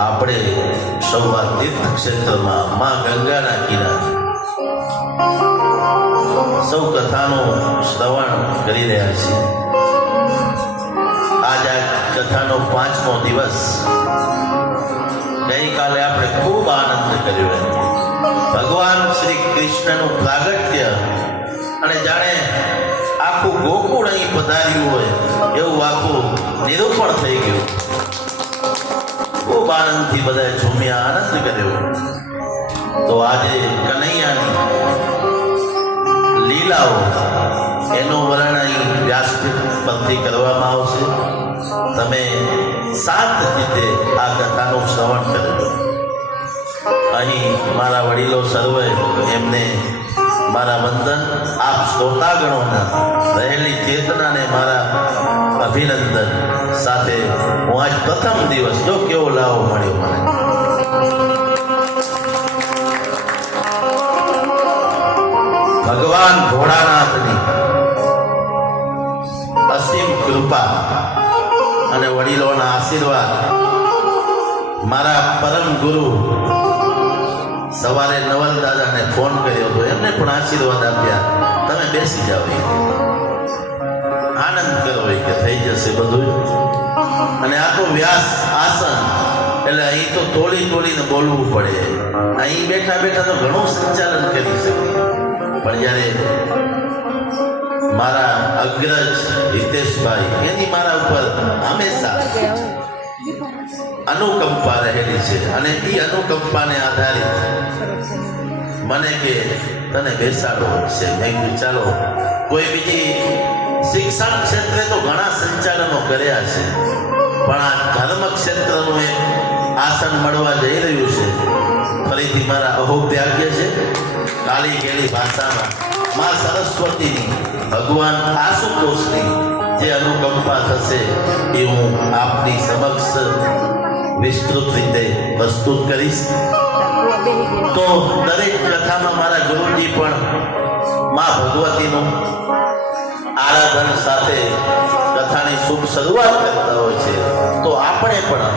આપણે સૌ આ તીર્થ ક્ષેત્રમાં માં ગંગાના કિનારે સૌ કથાનું શ્રવણ કરી રહ્યા છીએ. આજ આ કથાનો 5મો દિવસ. ગઈકાલે આપણે ખૂબ આનંદ કર્યો હતો. ભગવાન શ્રી કૃષ્ણનું પ્રાગટ્ય અને જાણે આખું ગોકુળ અહીં પધાર્યું હોય એવું આખું નિરૂપણ થઈ ગયું. ખૂબ આનંદથી બધાએ ઝૂમ્યા, આનંદ કર્યો. તો આજે કનૈયાની લીલાઓ એનું વર્ણન અહીં વ્યાસપીઠ પરથી કરવામાં આવશે. તમે શાંત રીતે આ કથાનું શ્રવણ કરજો. અહીં મારા વડીલો સર્વે એમને મારા વંદન. આપ શ્રોતાગણોના રહેલી ચેતનાને મારા અભિનંદન સાથે હું આજ પ્રથમ દિવસ જો કેવો લાવો મળ્યો મને. ભગવાન ભોળાનાથની અસીમ કૃપા અને વડીલોના આશીર્વાદ. મારા પરમ ગુરુ સવારે નવલ દાદાને ફોન કર્યો હતો, એમને પણ આશીર્વાદ આપ્યા. તમે બેસી જાઓ, આનંદ કરો કે થઈ જશે બધું. અને આ તો વ્યાસ આસન એટલે અહીં તો તોડીને બોલવું પડે. અહીં બેઠા બેઠા તો ઘણું સંચાલન કરી શકીએ, પણ જ્યારે મારા અગ્રજ હિતેશભાઈ એની મારા ઉપર હંમેશા અનુકંપા રહેલી છે. અને એ અનુકંપાને આધારિત મને કે તને બેસાડો છે. મેં કીધું ચાલો. કોઈ બીજી શિક્ષણ ક્ષેત્રે તો ઘણા સંચાલનો કર્યા છે, પણ આ ધર્મ ક્ષેત્રનું એક આસન મળવા જઈ રહ્યું છે. ફરીથી મારા અહોભાગ્ય છે. કાળી ગેલી ભાષામાં મા સરસ્વતીની, ભગવાન આશુતોષની જે અનુકંપા થશે એ હું આપની સમક્ષ વિસ્તૃત રીતે પ્રસ્તુત કરીશ. તો દરેક કથામાં મારા ગુરુજી પણ મા ભગવતીનું આરાધન સાથે કથાની શુભ શરૂઆત કરતા હોય છે. તો આપણે પણ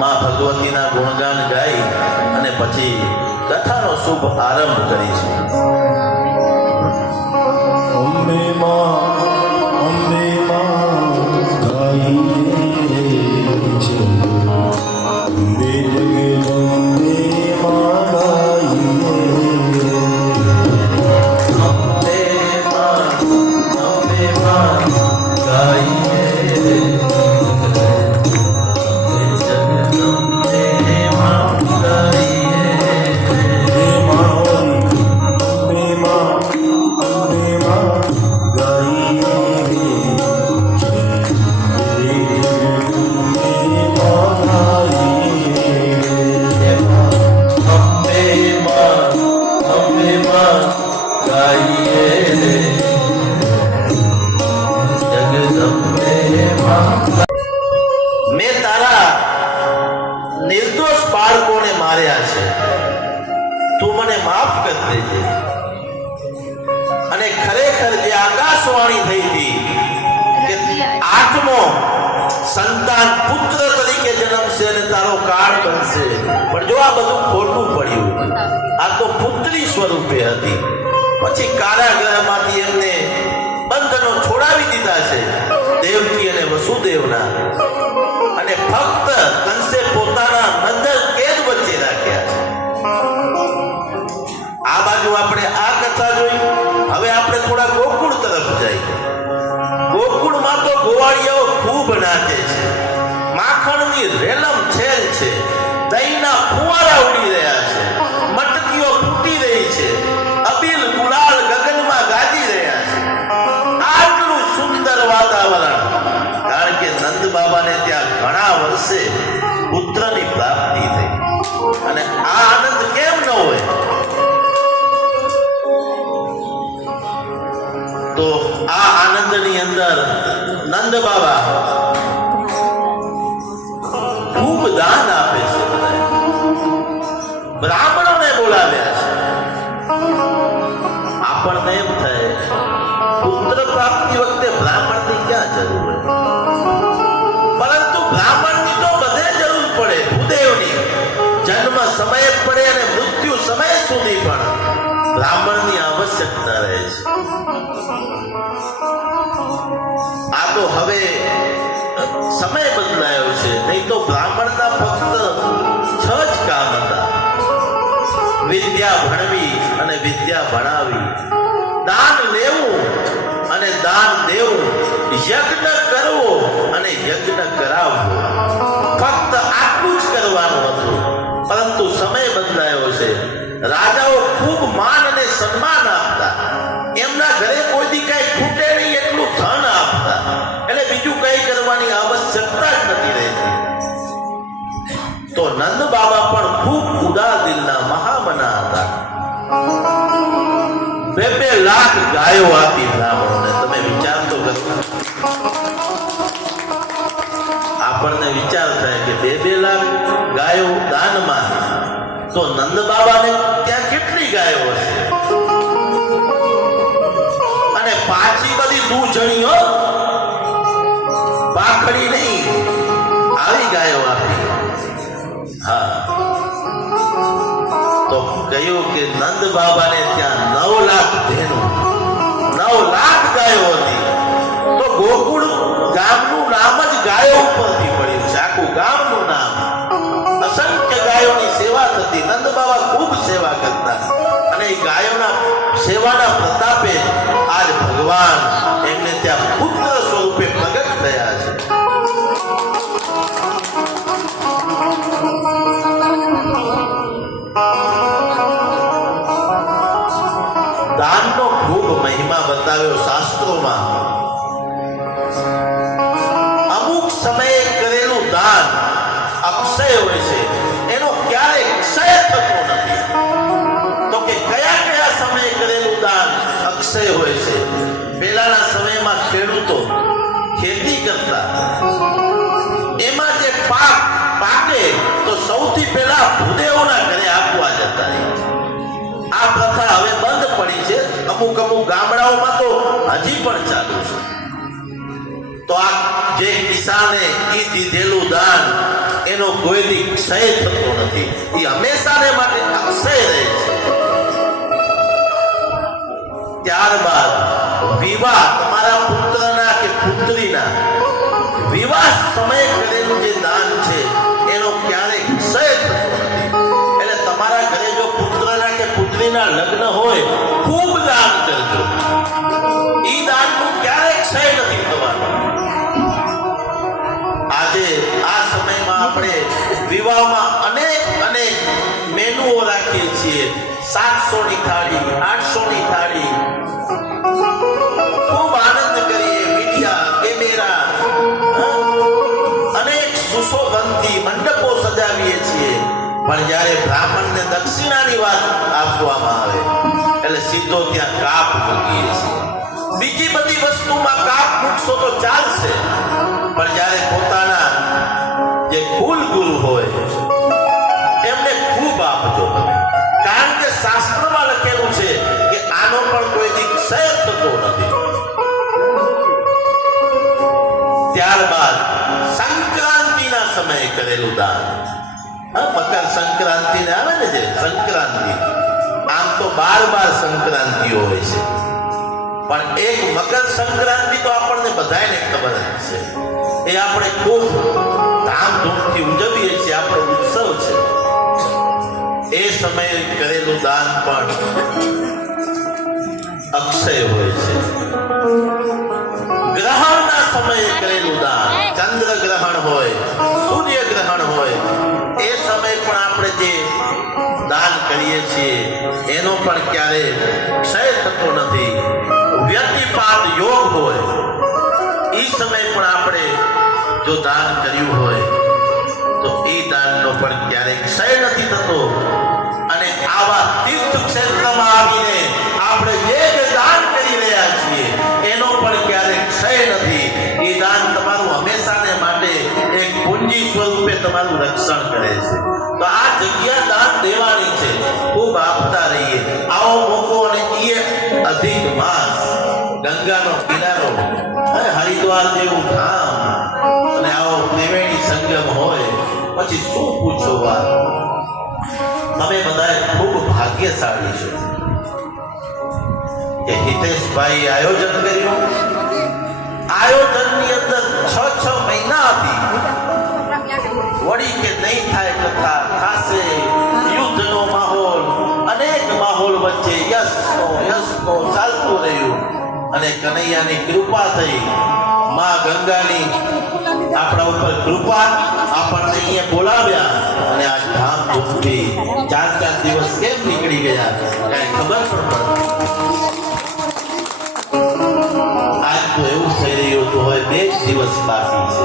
મા ભગવતીના ગુણગાન ગાઈ અને પછી કથાનો શુભ આરંભ કરીશું. અંબે માં ગાઈએ છે, અંબે જગે અંબે માં ગાઈએ. અંબે માં ગાઈએ, મેં તારા નિર્દોષ બાળકોને માર્યા છે, તું મને માફ કરી દેજે. અને ખરેખર જે આકાશવાણી થઈ હતી કે 8મો સંતાન પુત્ર તરીકે જન્મશે અને તારો કાળ બનશે, પણ જો આ બધું ખોટું પડ્યું. આ તો પુત્રી સ્વરૂપે હતી. પછી કારાગૃહમાંથી એમને બંધનો છોડાવી દીધા છે, દેવકી અને વસુદેવના. અને ફક્ત કંસે પોતાના નજર કેદ વચ્ચે રાખ્યા છે. આ બાજુ આપણે આ કથા જોઈ. હવે આપણે થોડા ગોકુળ તરફ જઈએ. ગોકુળમાં તો ગોવાળિયાઓ ખૂબ નાચે છે. માખણની રેલમ છેલ છે, દહીંના ફુવારા ઉડી રહ્યા છે, મટકીઓ ફૂટી રહી છે, અબીલ ગુલાલ ગગનમાં ગાજી રહ્યા છે. આટલું સુંદર વાતાવરણ. કારણ કે નંદ બાબાને ત્યાં ઘણા વર્ષે પુત્રની પ્રાપ્તિ થઈ. અને આ આનંદ કેમ ન હોય? તો આ આનંદની અંદર નંદ બાબા ખૂબ દાન આપે છે. બ્રાહ્મણોને બોલાવ્યા છે. આપણને એમ થાય પુત્ર પ્રાપ્તિ વખતે બ્રાહ્મણની ક્યાં જરૂર હોય? પરંતુ બ્રાહ્મણની તો બધે જરૂર પડે. ભૂદેવની હવે સમય બદલાયો છે, નહીં તો બ્રાહ્મણના ફક્ત 6 જ કામ હતા: વિદ્યા ભણવી અને વિદ્યા ભણાવી, દાન લેવું અને દાન દેવું, યજ્ઞ કરવો અને યજ્ઞ કરાવવો. ફક્ત આટલું જ કરવાનું હતું. પરંતુ સમય બદલાયો છે. રાજાઓ ખૂબ માન અને સન્માન આપતા, એમના ઘરે કોઈ દી કઈ ખૂટે નહીં એટલું ધન આપતા, એટલે બીજું કઈ કરવાની આવશ્યકતા જ નથી રહેતી. તો નંદ બાબા પણ ખૂબ ઉદાર દિલના મહામના હતા. 2 લાખ ગાયો આપી બ્રાહ્મણોને. તમે વિચાર તો કરો. આપણને વિચાર થાય કે 2 લાખ ગાયો દાનમાં, તો નંદ બાબાને ત્યાં કેટલી ગાયો હશે? અને પાછી બધી દૂધણીઓ, પાખડી નહીં, આવી ગાયો આપી. હા, તો કહ્યું કે નંદ બાબાને ત્યાં 9 લાખ ધેનું, 9 લાખ ગાયો હતી. તો ગોકુળ ગામનું નામ જ ગાયો ઉપરથી પડ્યું છે. આખું ગામનું નામ. અસંખ્ય ગાયોની સેવા થતી. નંદ બાબા ખૂબ સેવા કરતા, અને એ ગાયોના સેવાના પ્રતાપે આજ ભગવાન એમને ત્યાં પુત્ર સ્વરૂપે પ્રગટ થયા છે. દાનનો ખૂબ મહિમા બતાવ્યો શાસ્ત્રોમાં. અમુક સમયે કરેલું દાન અક્ષય હોય છે, એનો ક્યારેય ક્ષય થતો નથી. તો કે કયા કયા સમયે કરેલું દાન અક્ષય હોય છે? પહેલાના સમયમાં ખેડૂતો ખેતી કરતા, એમાં જે પાક પાકે તો સૌથી પહેલા ભૂદેવોના ઘરે આપવા જતા. આ પ્રથા હવે બંધ પડી છે. અમુક ગામડાઓમાં તો હજી પણ ચાલુ છે. તો આ જે કિસાને ઈ દીધેલું દાન, એનો કોઈ દી ક્ષય થતો નથી. એ હંમેશાને માટે અક્ષય રહે છે. ત્યારબાદ વિવાહ, તમારા પુત્રના કે પુત્રીના વિવાહ સમયે કરેલું જે દાન છે, એનો ક્યારેય ક્ષય થતો નથી. એટલે તમારા ઘરે જો પુત્રના કે પુત્રીના લગ્ન હોય, ખૂબ દાન કરજો. ઈ દાનનું ક્યારેય ક્ષય નથી થવાનું. આજે આ સમયમાં આપણે વિવાહમાં અનેક મેનુઓ રાખીએ છીએ. 700ની થાળી, 800ની થાળી. ખૂબ આનંદ કરીએ. મીડિયા, કેમેરા, અનેક સુશોભનથી મંડપો સજાવીએ છીએ. પણ જ્યારે બ્રાહ્મણને દક્ષિણાની વાત આપવામાં આવે, એટલે સીધો ત્યાં કાપ મૂકીએ છીએ. બીજી બધી વસ્તુમાં કાપ મૂકશો તો ચાલશે, પણ જ્યારે પોતાના જે કુલ ગુરુ હોય એમને ખૂબ આપજો તમે. કારણ કે શાસ્ત્રમાં લખેલું છે કે આનો પણ કોઈ દી ક્ષય થતો નથી. ત્યારબાદ સંક્રાંતિના સમયે કરેલું દાન. મકર સંક્રાંતિને આવે ને, જે સંક્રાંતિ, આમ તો 12 સંક્રાંતિઓ હોય છે, પણ એક મકર સંક્રાંતિ તો આપણને બધાને ખબર જ છે. એ આપણે ખૂબ ધામધૂમથી ઉજવીએ છીએ. આપણો ઉત્સવ છે. એ સમયે કરેલું દાન પણ અક્ષય હોય છે. ગ્રહણના સમયે કરેલું દાન, ચંદ્ર ગ્રહણ હોય, સૂર્ય ગ્રહણ હોય, એ સમયે પણ આપણે જે દાન કરીએ છીએ એનો પણ ક્યારે ક્ષય થતો નથી. વ્યતિપાત યોગ હોય, એ સમયે પણ આપણે જો દાન કર્યું હોય તો એ દાનનો પણ ક્યારેય ક્ષય નથી થતો. અને આવા તીર્થ ક્ષેત્રમાં આવીને આપણે જે દાન કરી રહ્યા છીએ એનો પણ ક્યારેય ક્ષય નથી. એ દાન તમારું હંમેશાને માટે એક પૂંજી સ્વરૂપે તમારું રક્ષણ કરે છે. તો આ જગ્યા દાન દેવાની છે. ખૂબ આપતા રહીએ. આવો મોકો, અને એ અધિક માસ, ગંગાનો કિનારો, હરિદ્વાર જેવું ધામ, અને આવો ત્રિવેણી સંગમ હોય, પછી શું પૂછો વાત. તમે બધા ખૂબ ભાગ્યશાળી છો કે હિતેશભાઈ આયોજન કર્યું. આયોજનની અંદર 6 મહિના હતી. વળી કે નહીં થાય કથા થાશે યુદ્ધનો માહોલ, અનેક માહોલ વચ્ચે યશનો ચાલતું રહ્યું અને કનૈયાની કૃપા થઈ. માં ગંગાની આપણા ઉપર કૃપા, આપણને અહીંયા બોલાવ્યા અને આ ધામધૂમથી 4 દિવસ કેમ નીકળી ગયા કાંઈ ખબર પણ પડતી. આજ તો એવું થઈ રહ્યું હતું હોય 2 દિવસ બાકી છે,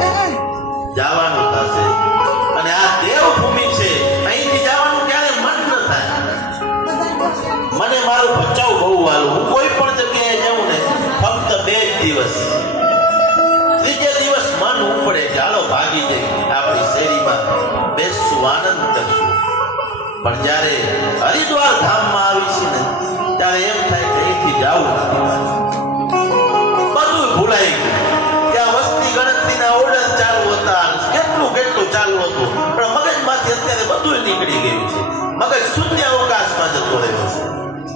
જવાનું થશે અને આ દેવભૂમિ છે, અહીંથી જવાનું ક્યારે મન ન થાય. મને મારું બચાવ બહુ વાલું, હું કોઈ પણ જગ્યાએ જાઉં ને ફક્ત 2 દિવસ, ત્રીજે દિવસ મન ઉપડે ચાલો ભાગી જઈ આપણી શેરીમાં બેસશું, આનંદ કરશું. પણ જ્યારે હરિદ્વાર ધામમાં આવી છે ને ત્યારે એમ થાય કે અહીંથી જાવું બધું ભૂલાઈ ગયું. ત્યાં વસ્તી ગણતરીના ઓર્ડર ચાલુ હતા, કેટલું ચાલુ હતું, પણ મગજમાંથી અત્યારે બધું નીકળી ગયું છે. મગજ શૂન્ય અવકાશમાં જતો રહ્યો છે.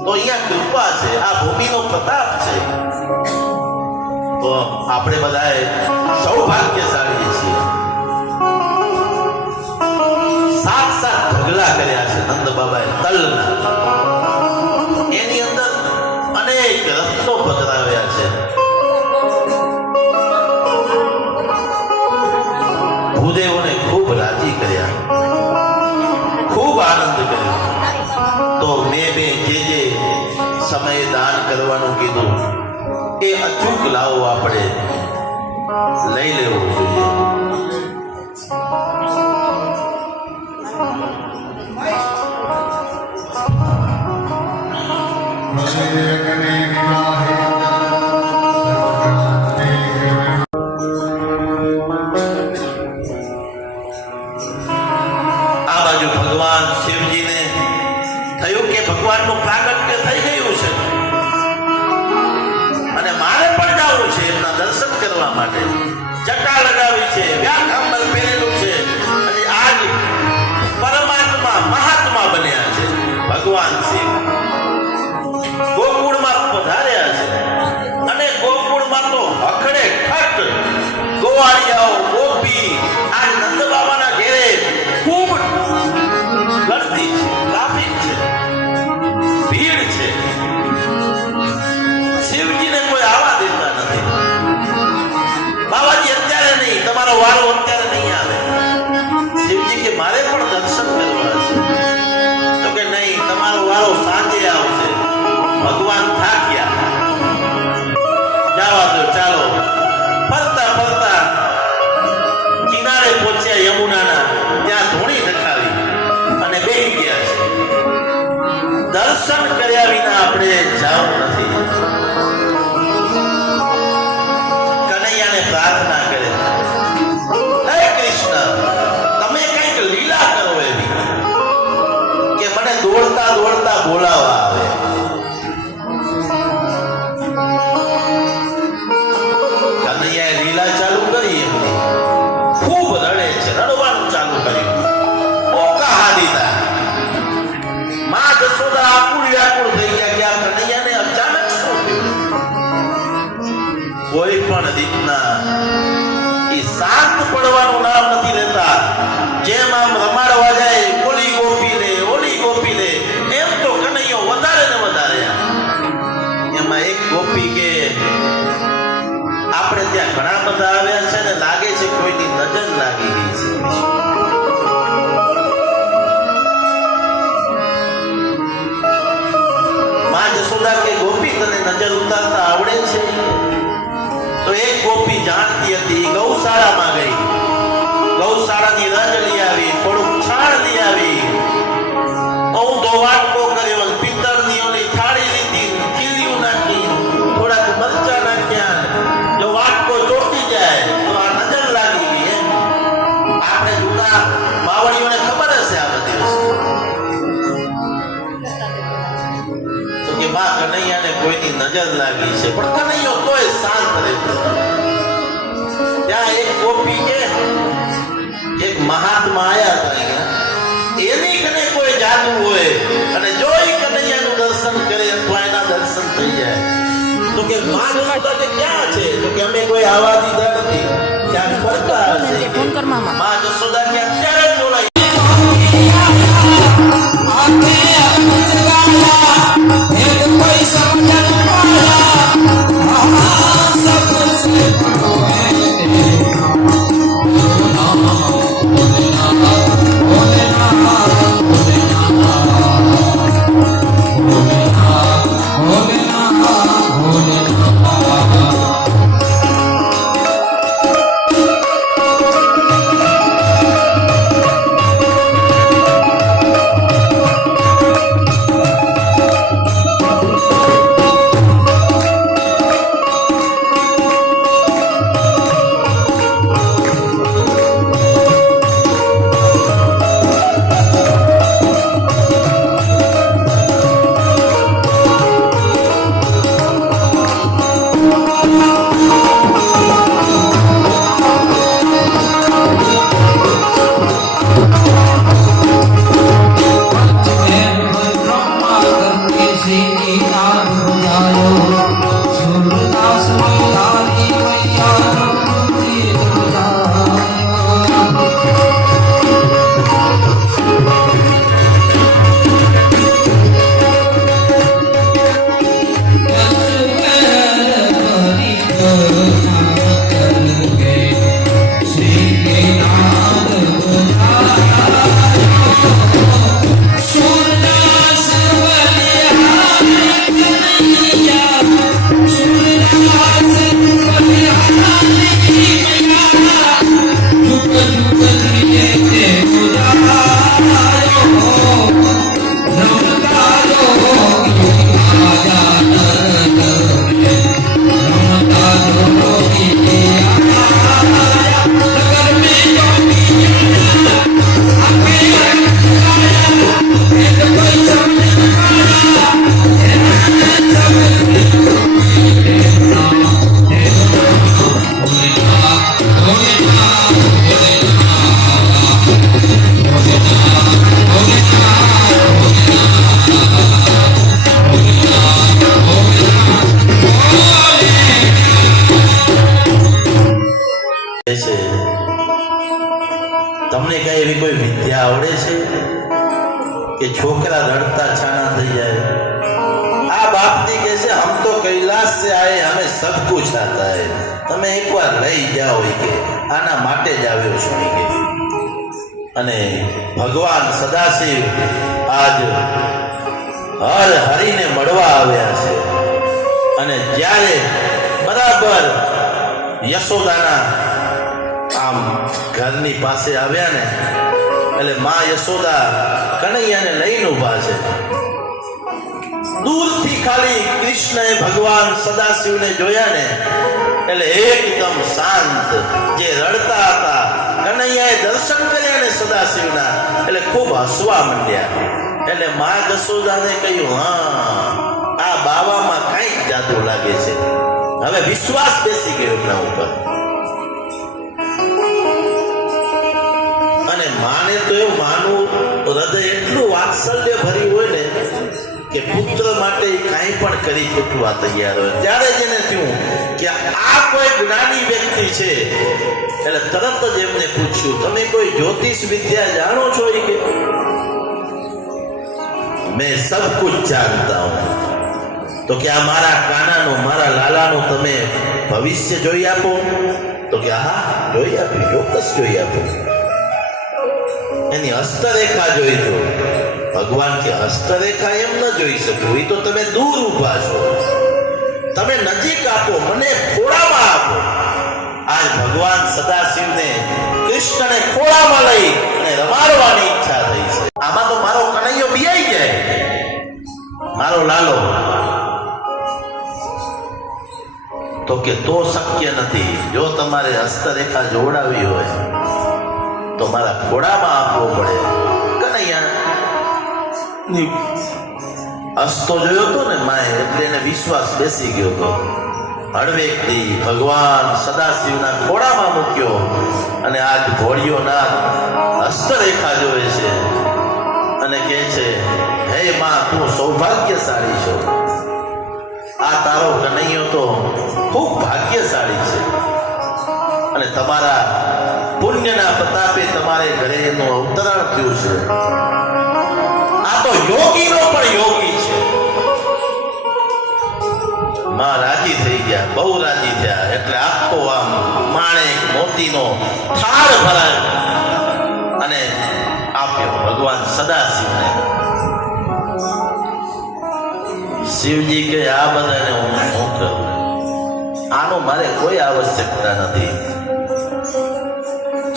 તો અહીંયા કૃપા છે, આ ભૂમિનો પ્રતાપ છે. તો આપણે બધાએ સૌભાગ્યશાળી છીએ. 7 ઢગલા કર્યા છે નંદ બાબાએ તલના, એની અંદર અનેક રત્નો પધરાવ્યા છે. ભૂદેવોને ખૂબ રાજી કર્યા, ખૂબ આનંદ કર્યો. તો મેં જે સમયે દાન કરવાનું કીધું એ અચૂક લાવો, આપણે લઈ લેવું જોઈએ. આ બાજુ ભગવાન શિવજીને થયું કે ભગવાનનું પ્રાગટ્ય થઈ ગયું છે અને મારે પણ જવું છે એમના દર્શન કરવા માટે. જટા લગાવી છે, વ્યાખાંબર પહેરેલું છે અને આજ પરમાત્મા મહાત્મા બન્યા છે ભગવાન શિવ. ગોકુળમાં પધાર્યા છે અને ગોકુળમાં તો હખડે ઠઠ ગોવાળિયાઓ, ગોપી આજ નંદ બાબાના ઘેરે ખૂબ ગળતી છે, ટ્રાફિક છે, ભીડ છે. શિવજીને કોઈ આવવા દેતા નથી. બાબાજી અત્યારે નહીં, તમારો વારો અત્યારે નહીં આવે. શિવજી કે મારે પણ દર્શન કરવા છે. તો કે નહીં, તમારો વારો સાંજે આવશે. ભગવાન થાક્યા, જવા દો ચાલો. ફરતા ફરતા કિનારે પહોંચ્યા યમુનાના, ત્યાં ધૂણી નખાવી અને બેસી ગયા છે. દર્શન કર્યા વિના આપણે જવું નથી. કનૈયાને પ્રાર્થના કરે, હે કૃષ્ણ, તમે કંઈક લીલા કરો એવી કે મને દોડતા દોડતા બોલાવવા આવે. કનૈયાએ લીલા ચાલુ કરી, એમની ખૂબ રડે છે, રડવાનું ચાલુ કર્યું. ઓકા હાદીતા માં જશોદા આકુળ વ્યાકુળ થઈ ગયા કે આ કનૈયાને અચાનક શું થયું. કોઈ પણ રીતના એ શાંત પડવાનું નામ નથી લેતા. જેમ આમ રમાડવા જાય, ઓલી ગોપી લે, ઓલી ગોપી લે, એમ તો કનૈયો વધારે ને વધારે. એમાં એક ગોપી કે આપણે ત્યાં ઘણા બધા આવ્યા છે ને લાગે છે કોઈની નજર લાગી ગઈ છે. માં જશોદા કે ગોપી તને નજર ઉતારતા આવડે છે? તો એક ગોપી જાણતી હતી, ગૌશાળામાં ગઈ, ગૌશાળાની રજ લઈ આવી, થોડુંક છાણ લઈ આવી, ઊંધો વાટકો કર્યો, પિત્તળની ઓલી થાળી લીધી, ખીલ્યું નાખી, થોડાક મરચા નાખ્યા. જો વાટકો ચોટી જાય તો આ નજર લાગી ગઈ. એમ આપણે જૂના માવડીઓને ખબર હશે આ બધી વસ્તુ. તો કે બા કનૈયાને કોઈની નજર લાગી છે, પણ કનૈયો તોય શાંત રહેતો. ત્યાં એક ગોપી કે એક મહાત્મા આયા હતા અહીંયા, એની કને કોઈ જાદુ હોય અને જો એ કનૈયાનું દર્શન કરે અથવા એના દર્શન થઈ જાય તો તો કે માં જસોદા કે ક્યાં છે? તો કે અમે કોઈ આવા દીધા નથી, ક્યાંક ફરતા હશે. ફોન કર મામા. માં જસોદા કે અત્યારે જ બોલાય. તમને કઈ એવી કોઈ વિદ્યા આવડે છે કે છોકરા રડતા છાના થઈ જાય? આ બાપની કહે છે હમ તો કૈલાશ से आए हमें सब कुछ आता है. તમે એકવાર લઈ જાઓ કે આના માટે જ આવ્યો છું કે. અને ભગવાન સદાશિવ આજ હર હરિને મળવા આવ્યા છે. અને જ્યારે બરાબર યશોદાના આમ ઘરની પાસે આવ્યા ને એટલે માં યશોદા કનૈયાને લઈને ઊભા છે. દૂરથી ખાલી કૃષ્ણએ ભગવાન સદાશિવને જોયા ને એટલે એકદમ શાંત, જે રડતા હતા કનૈયાએ દર્શન કર્યા ને સદાશિવના એટલે ખૂબ હસવા માંડ્યા. એટલે માં યશોદાને કહ્યું, હા આ બાવામાં કંઈક જાદુ લાગે છે. હવે વિશ્વાસ બેસી ગયો એમના ઉપર. અને માને તો એવું માનું હૃદય એટલું વાત્સલ્ય ભર્યું હોય ને કે પુત્ર માટે કાંઈ પણ કરી ચૂકવા તૈયાર હોય. ત્યારે જ એને થયું કે આ કોઈ જ્ઞાની વ્યક્તિ છે. એટલે તરત જ એમને પૂછ્યું, તમે કોઈ જ્યોતિષ વિદ્યા જાણો છો? એ કે મેં સબ કુછ જાણતા હું. તો કે આ મારા કાનાનું, મારા લાલાનું તમે ભવિષ્ય જોઈ આપો? તો કે હા જોઈ આપી, ચોક્કસ જોઈ આપો. એની હસ્તરેખા જોઈ દો. ભગવાન કે હસ્તરેખા એમ ન જોઈ શકું, એ તો તમે દૂર ઊભા છો. તમે નજીક આપો, મને ખોળામાં આપો. આજ ભગવાન સદાશિવને કૃષ્ણને ખોળામાં લઈ અને રમાડવાની ઈચ્છા થઈ છે. આમાં તો મારો કનૈયો બિયાઈ જાય, મારો લાલો. તો કે તો શક્ય નથી. જો તમારે હસ્તરેખા જોડાવી હોય તો મારા ખોળામાં આપવો પડે. કનૈયા હસતો જોયો હતો ને માએ, એટલે એને વિશ્વાસ બેસી ગયો હતો. હળવેકથી ભગવાન સદાશિવના ખોળામાં મૂક્યો અને આજ ઘોડીઓના હસ્તરેખા જોવે છે અને કહે છે, હે માં તું સૌભાગ્યશાળી છો. આ તારો કનૈયો તો ખૂબ ભાગ્યશાળી છે અને તમારા પુણ્યના પ્રતાપે તમારે ઘરે એનું અવતરણ થયું છે. આ તો યોગીનો પણ યોગી છે. માં રાજી થઈ ગયા, બહુ રાજી થયા. એટલે આખો આમ માણેક મોતીનો થાળ ભરાયો અને આપ્યો ભગવાન સદાશિવને. શિવજી કે આ બધાને હું શું કરું? આનો મારે કોઈ આવશ્યકતા નથી.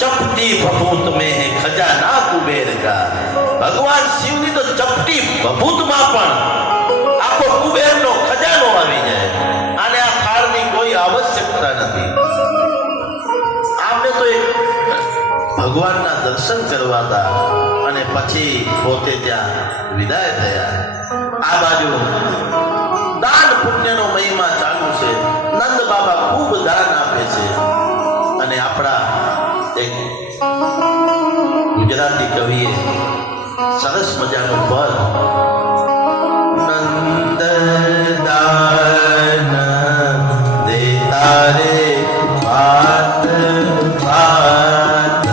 ચપટી ભભૂત में है खजाना कुबेर का. ભગવાન શિવની તો ચપટી ભભૂતમાં પણ આખો કુબેરનો ખજાનો આવી જાય. આને આ થાળની કોઈ આવશ્યકતા નથી. આમને તો એક ભગવાનના દર્શન કરવા હતા અને પછી પોતે ત્યાં વિદાય થયા. આ બાજુ દાન પુણ્યનો મહિમા ચાલુ છે. નંદ બાબા ખૂબ દાન આપે છે અને આપણા એક ગુજરાતી કવિએ સરસ મજાનું પદ નંદ દાન દેતા રે ભાત ભાત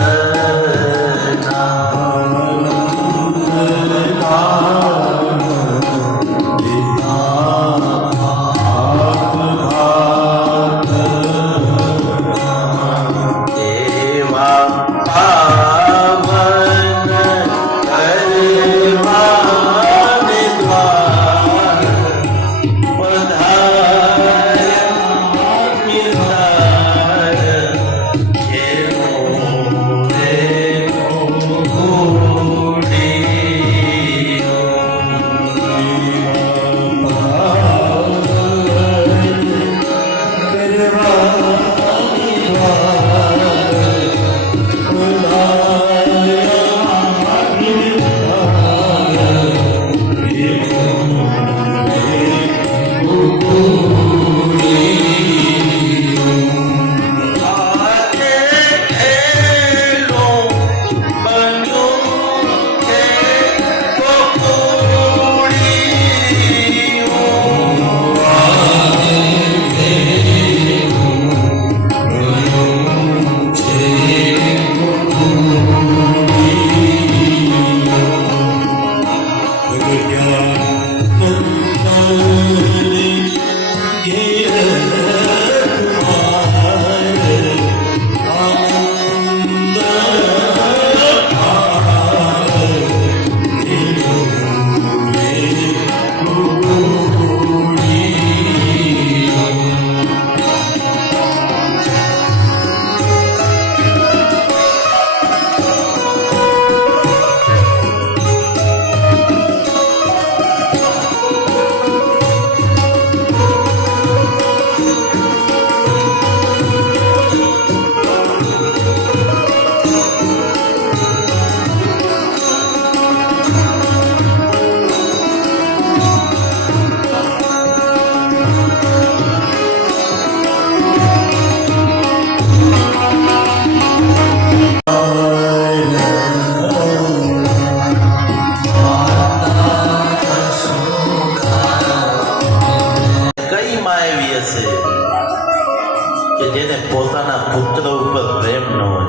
પોતાના પુત્ર ઉપર પ્રેમ ન હોય.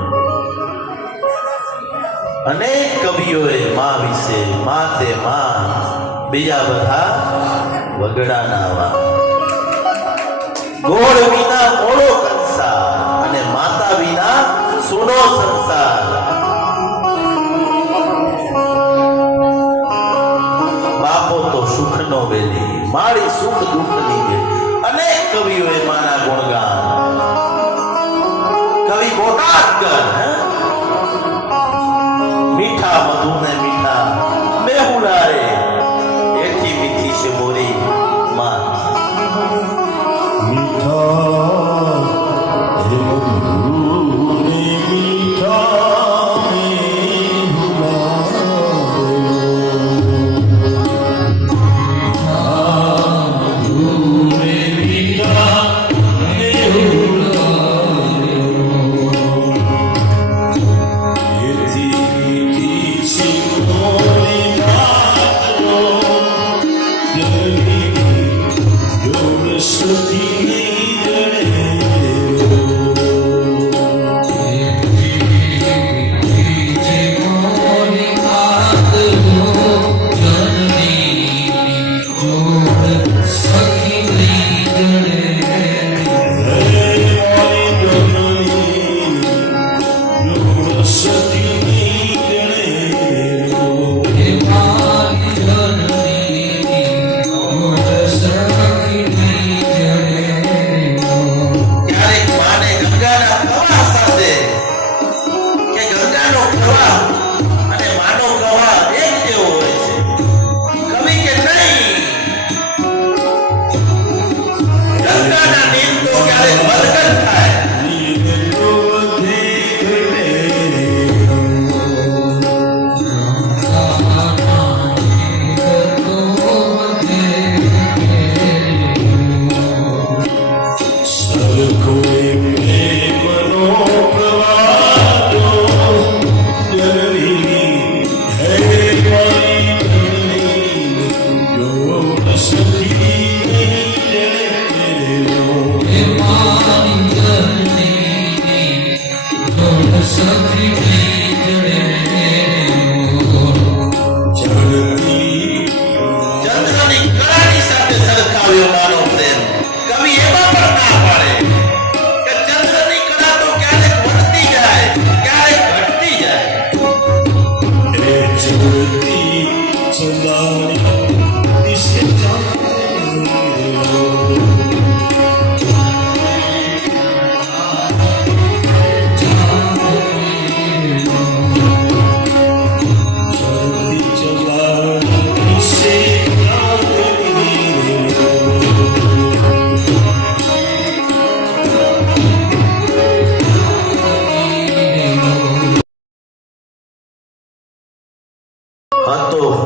અનેક કવિઓએ માં વિશે માં તે માં, બીજા બધા વગડાના વા. ગોળ વિના મોળો કંસાર અને માતા વિના સૂનો સંસાર. બાપો તો સુખ નો વેલી, મારી સુખ દુઃખ ની. અનેક કવિઓએ માના ગુણગાન. કવિ બોટાદકર મીઠા મધુ ને મીઠા મેહુલા રે, એથી મીઠી છે મોરી માં. મીઠા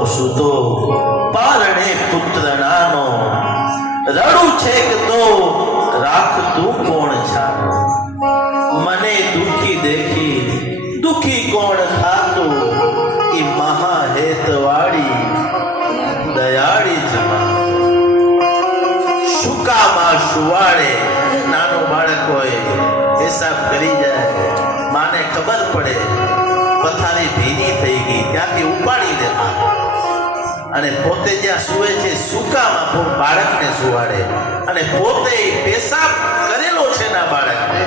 સુતો પારણે પુત્ર નાનો રડું છેક તો રાખતું કોણ છાનો મને દુખી દેખી દુખી કોણ થાતું ઈ મહાહેતવાળી દયાળી જમા શુકામાં સુવાડે નાનું બાળક હોય હિસાબ કરી જાય માને ખબર પડે પથારી ભીની થઈ ગઈ ત્યાંથી ઉપાડી દે માં અને પોતે જ્યાં સૂવે છે સુકામાં બાળકને સુવાડે અને પોતે પેશાબ કરેલો છે ના બાળકને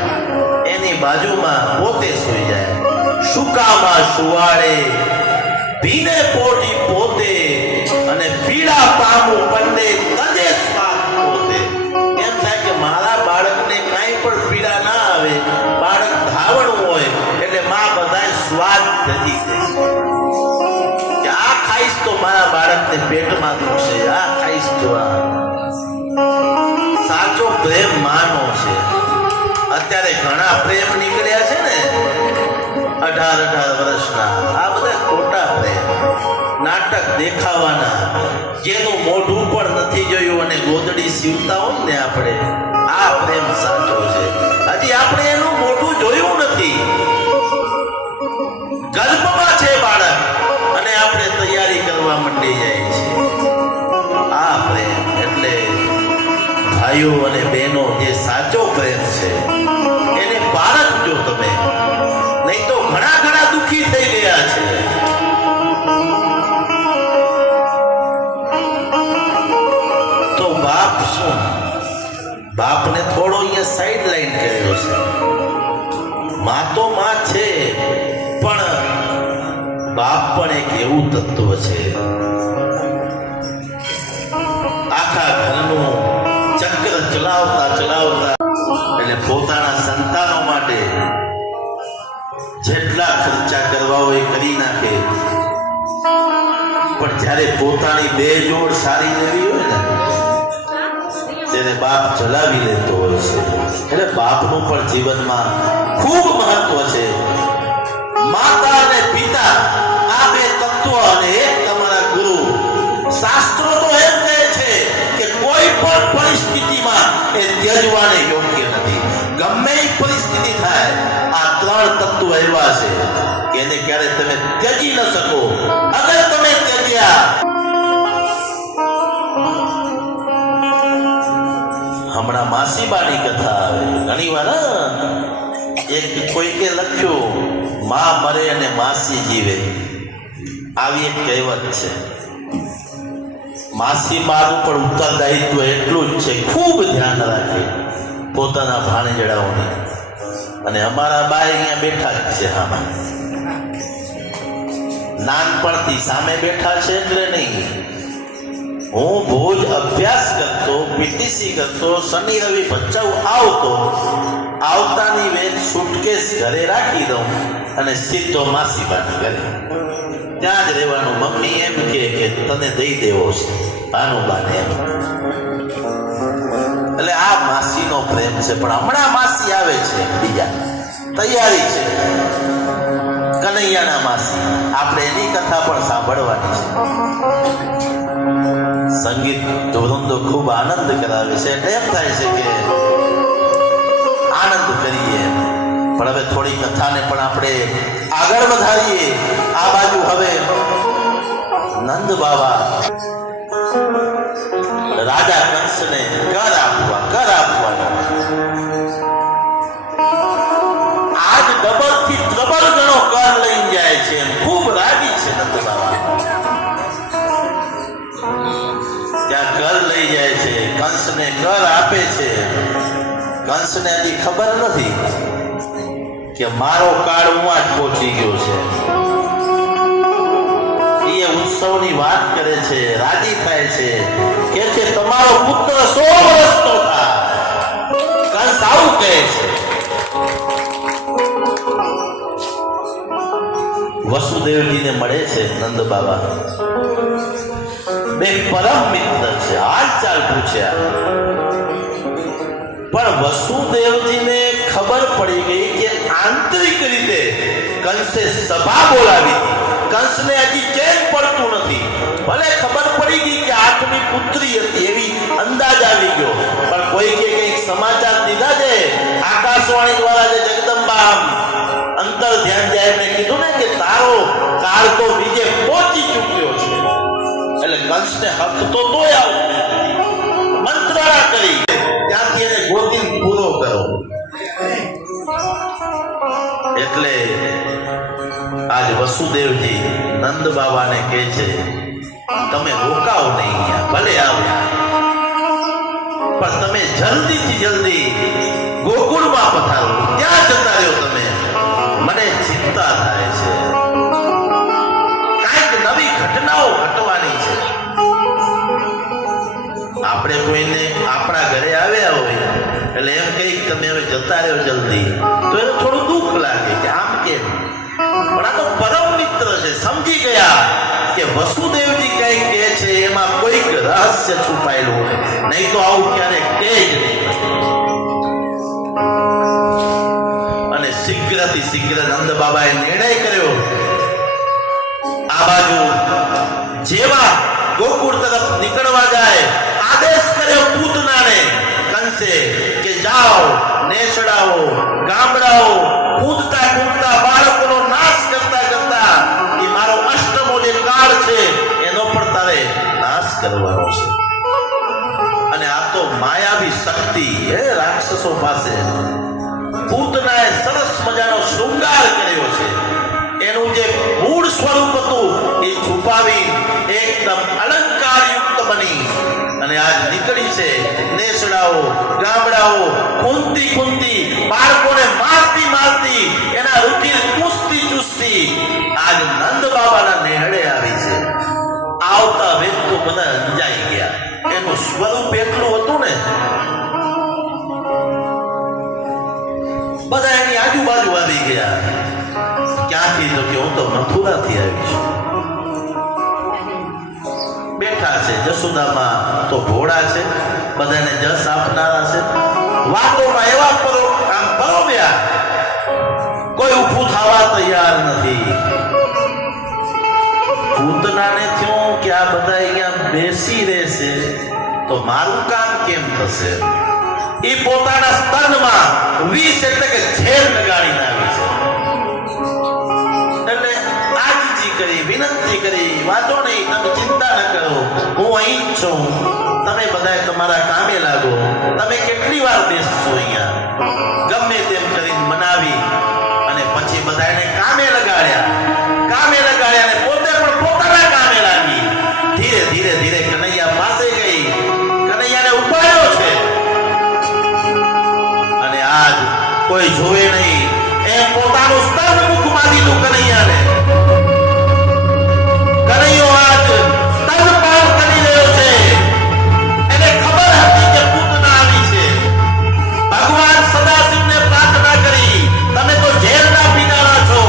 એની બાજુમાં પોતે સૂઈ જાય સુકામાં સુવાડે ભીને પોટી પોતે અને પીડા પામું પંડે તજે સ્વાદ પોતે એમ થાય કે મારા બાળકને કાંઈ પણ પીડા ના આવે બાળક ધાવણું હોય એટલે માં બધાય સ્વાદ ધજી દે કે આ ખાઈશ તો મારા બાળકને પેટમાં દુખશે આ ખાઈશ તો આ સાચો પ્રેમ માનો છે અત્યારે ઘણા પ્રેમ નીકળ્યા છે ને 18 વર્ષના આ બધા ખોટા પ્રેમ નાટક દેખાવાના જેનું મોઢું પણ નથી જોયું અને ગોદડી સીવતા હોય ને આપણે આ પ્રેમ સાચો છે હજી આપણે એનું મોઢું જોયું નથી ગર્ભમાં છે બાળક અને આપણે તૈયારી કરવા માંડી જાય છે આ પ્રેમ એટલે ભાઈઓ અને બહેનો જે સાચો પ્રેમ છે એને પારખજો તમે નહીં તો ઘણા ઘણા દુઃખી થઈ ગયા છે તો બાપ શું બાપને થોડો અહીંયા સાઈડ લાઈન કર્યો છે માં તો માં છે પણ બાપ પણ એક એવું તત્વ છે આખા ઘરનું ચક્ર ચલાવતા ચલાવતા એટલે પોતાના સંતાનો માટે જેટલા ખર્ચા કરવા હોય કરી નાખે પણ જ્યારે પોતાની બે જોડ સારી લેવી હોય ને તેને બાપ ચલાવી લેતો હોય છે એટલે બાપનું પણ જીવનમાં ખૂબ મહત્વ છે માતા અને પિતા આ બે તત્વો અને એક તમારા ગુરુ શાસ્ત્રો તો એમ કહે છે કે કોઈ પણ પરિસ્થિતિમાં એ ત્યજવાને યોગ્ય નથી ગમે એ પરિસ્થિતિ થાય આ ત્રણ તત્વો એવા છે કે એને ક્યારે તમે ત્યજી ન શકો અગર તમે ત્યજ્યા હમણાં માસીબાની કથા આવે ઘણી વાર એક કોઈકે લખ્યું માં મરે અને માસી જીવે આવી એક કહેવત છે માસી મારું પણ ઉત્તરદાયિત્વ એટલું જ છે ખૂબ ધ્યાન રાખે પોતાના ભાણેજડાઓને અને અમારા બાઈ અહીંયા બેઠા જ છે આમાં નાનપણથી સામે બેઠા છે એટલે નહીં હું ભુજ અભ્યાસ કરતો પીટીસી કરતો શનિ રવિ ભચાઉ આવતો આવતાની વેત સુટકેસ ઘરે રાખી દઉં અને સીધો માસીબાની ઘરે ત્યાં જ રહેવાનું મમ્મી એમ કે તને દઈ દેવો છે ભાનુબાને એમ એટલે આ માસીનો પ્રેમ છે પણ હમણાં માસી આવે છે બીજા તૈયારી છે કનૈયાના માસી આપણે એની કથા પણ સાંભળવાની છે સંગીત વૃંદો ખૂબ આનંદ કરાવે છે એટલે એમ થાય છે કે આનંદ કરીએ પણ હવે થોડી કથાને પણ આપણે આગળ વધારીએ આ બાજુ હવે નંદ બાબા રાજા કંસને કર આપવાનો આજ ડબલ થી ટ્રબલ ગણો કર લઈને જાય છે ખૂબ રાજી છે નંદ બાબા ત્યાં કર લઈ જાય છે કંસને કર આપે છે કંસને હજી ખબર નથી કે મારો કાળ ઉમાં જ પહોંચી ગયો છે એ ઉત્સવની વાત કરે છે રાજી થાય છે કે છે તમારો પુત્ર 100 વર્ષનો થાય કંસ આવું કહે છે વસુદેવજીને મળે છે નંદ બાબા બે પરમ મિત્ર છે હાલચાલ પૂછ્યા પણ વસુદેવજીને ખબર પડી ગઈ કે આંતરિક રીતે કંસે સભા બોલાવી કંસને હજી ચેન પડતું નથી. ભલે ખબર પડી ગઈ કે આઠમી પુત્રી હતી એવી અંદાજ આવી ગયો, પણ કોઈ કે કંઈક સમાચાર દીધા છે આકાશવાણી દ્વારા, જે જગદંબા આમ અંતર ધ્યાન જાય એમને કીધું ને કે તારો કાળ તો બીજે પહોંચી ચૂક્યો છે. એટલે કંસને હક તો તોય આવતો નથી. મંત્રણા કરી ત્યાંથી એને ગોતીને પૂરો કરો. એટલે આજ વસુદેવજી નંદ બાબાને કહે છે તમે રોકાઓ નહીં અહીંયા, ભલે આવ્યા પણ તમે જલ્દીથી જલ્દી ગોકુળમાં પધારો. ક્યાં જતા રહ્યો તમે? મને ચિંતા થાય છે, કાંઈક નવી ઘટનાઓ ઘટવાની છે. આપણે કોઈને આપણા ઘરે આવ્યા હોય એટલે એમ કહી તમે હવે જતા રહ્યો જલ્દી, તો એને થોડું દુઃખ લાગે કે આમ કેમ. પણ આ તો પરમ મિત્ર છે, સમજી ગયા કે વસુદેવજી કઈ કહે છે એમાં કોઈક રહસ્ય છુપાયેલું હોય, નહીં તો આવું ક્યારેક કહે જ નહીં. અને શીઘ્રથી શીઘ્ર નંદ બાબાએ નિર્ણય કર્યો. આ બાજુ જેવા ગોકુળ તરફ નીકળવા જાય આદેશ કર્યો પૂતનાને કંસે કે જાઓ, નેસડાઓ, ગામડાઓ, કૂદતા કૂદતા બાળકોનો નાશ કરતા કરતા એ મારો અષ્ટમો જે કાળ છે એનો પણ તારે નાશ કરવાનો છે. અને આ તો માયાવી શક્તિ હે રાક્ષસો પાસે. પૂતનાએ સરસ મજાનો શૃંગાર કર્યો છે. એનું જે મૂળ સ્વરૂપ હતું એ છુપાવી એકદમ અલંકારયુક્ત બની અને આજ નીકળી છે. નેસડાઓ, ગામડાઓ, ખૂંદતી ખૂંદતી, બાળકોને મારતી મારતી, એના રુધિર ચૂસતી ચૂસતી આજ નંદ બાબાના નેહડે આવી છે. આવતા વેદ તો બધા અંજાઈ ગયા. એનું સ્વરૂપ એટલું હતું ને, બધા એની આજુબાજુ આવી ગયા. ક્યાંથી? તો કે હું તો મથુરાથી આવી છું. બેઠા છે જસોદામાં તો ઘોડા છે, બધાને જસ આપનારા છે. વાતોમાં એવા આમ પરોવ્યા, કોઈ ઊભું થવા તૈયાર નથી. પૂતનાને થયું કે આ બધા અહીંયા બેસી રહેશે તો મારું કામ કેમ થશે? એ પોતાના સ્તનમાં વિષ એટલે કે ઝેર લગાડીને આવી છે. એટલે આજીજી કરી, વિનંતી કરી, વાંધો નહીં, તમે ચિંતા ન કરો, હું અહીં જ છું, તમે બધા તમારા કામે લાગો, તમે કેટલી વાર બેસશો અહીંયા? ગમે તેમ કરીને મનાવી અને પછી બધાને કામે લગાડ્યા અને પોતે પણ પોતાના કામે લાગી. ધીરે ધીરે ધીરે કનૈયા પાસે ગઈ, કનૈયાને ઉપાડ્યો છે અને આજ કોઈ જોવે નહીં એમ પોતાનું સ્તન મુખમાં દીધું કનૈયાને. કનૈયો આજ સ્તનપાન કરી રહ્યો છે. એને ખબર હતી કે પૂતના આવી છે. ભગવાન સદાશિવને પ્રાર્થના કરી, તમે તો ઝેરના પીનારા છો,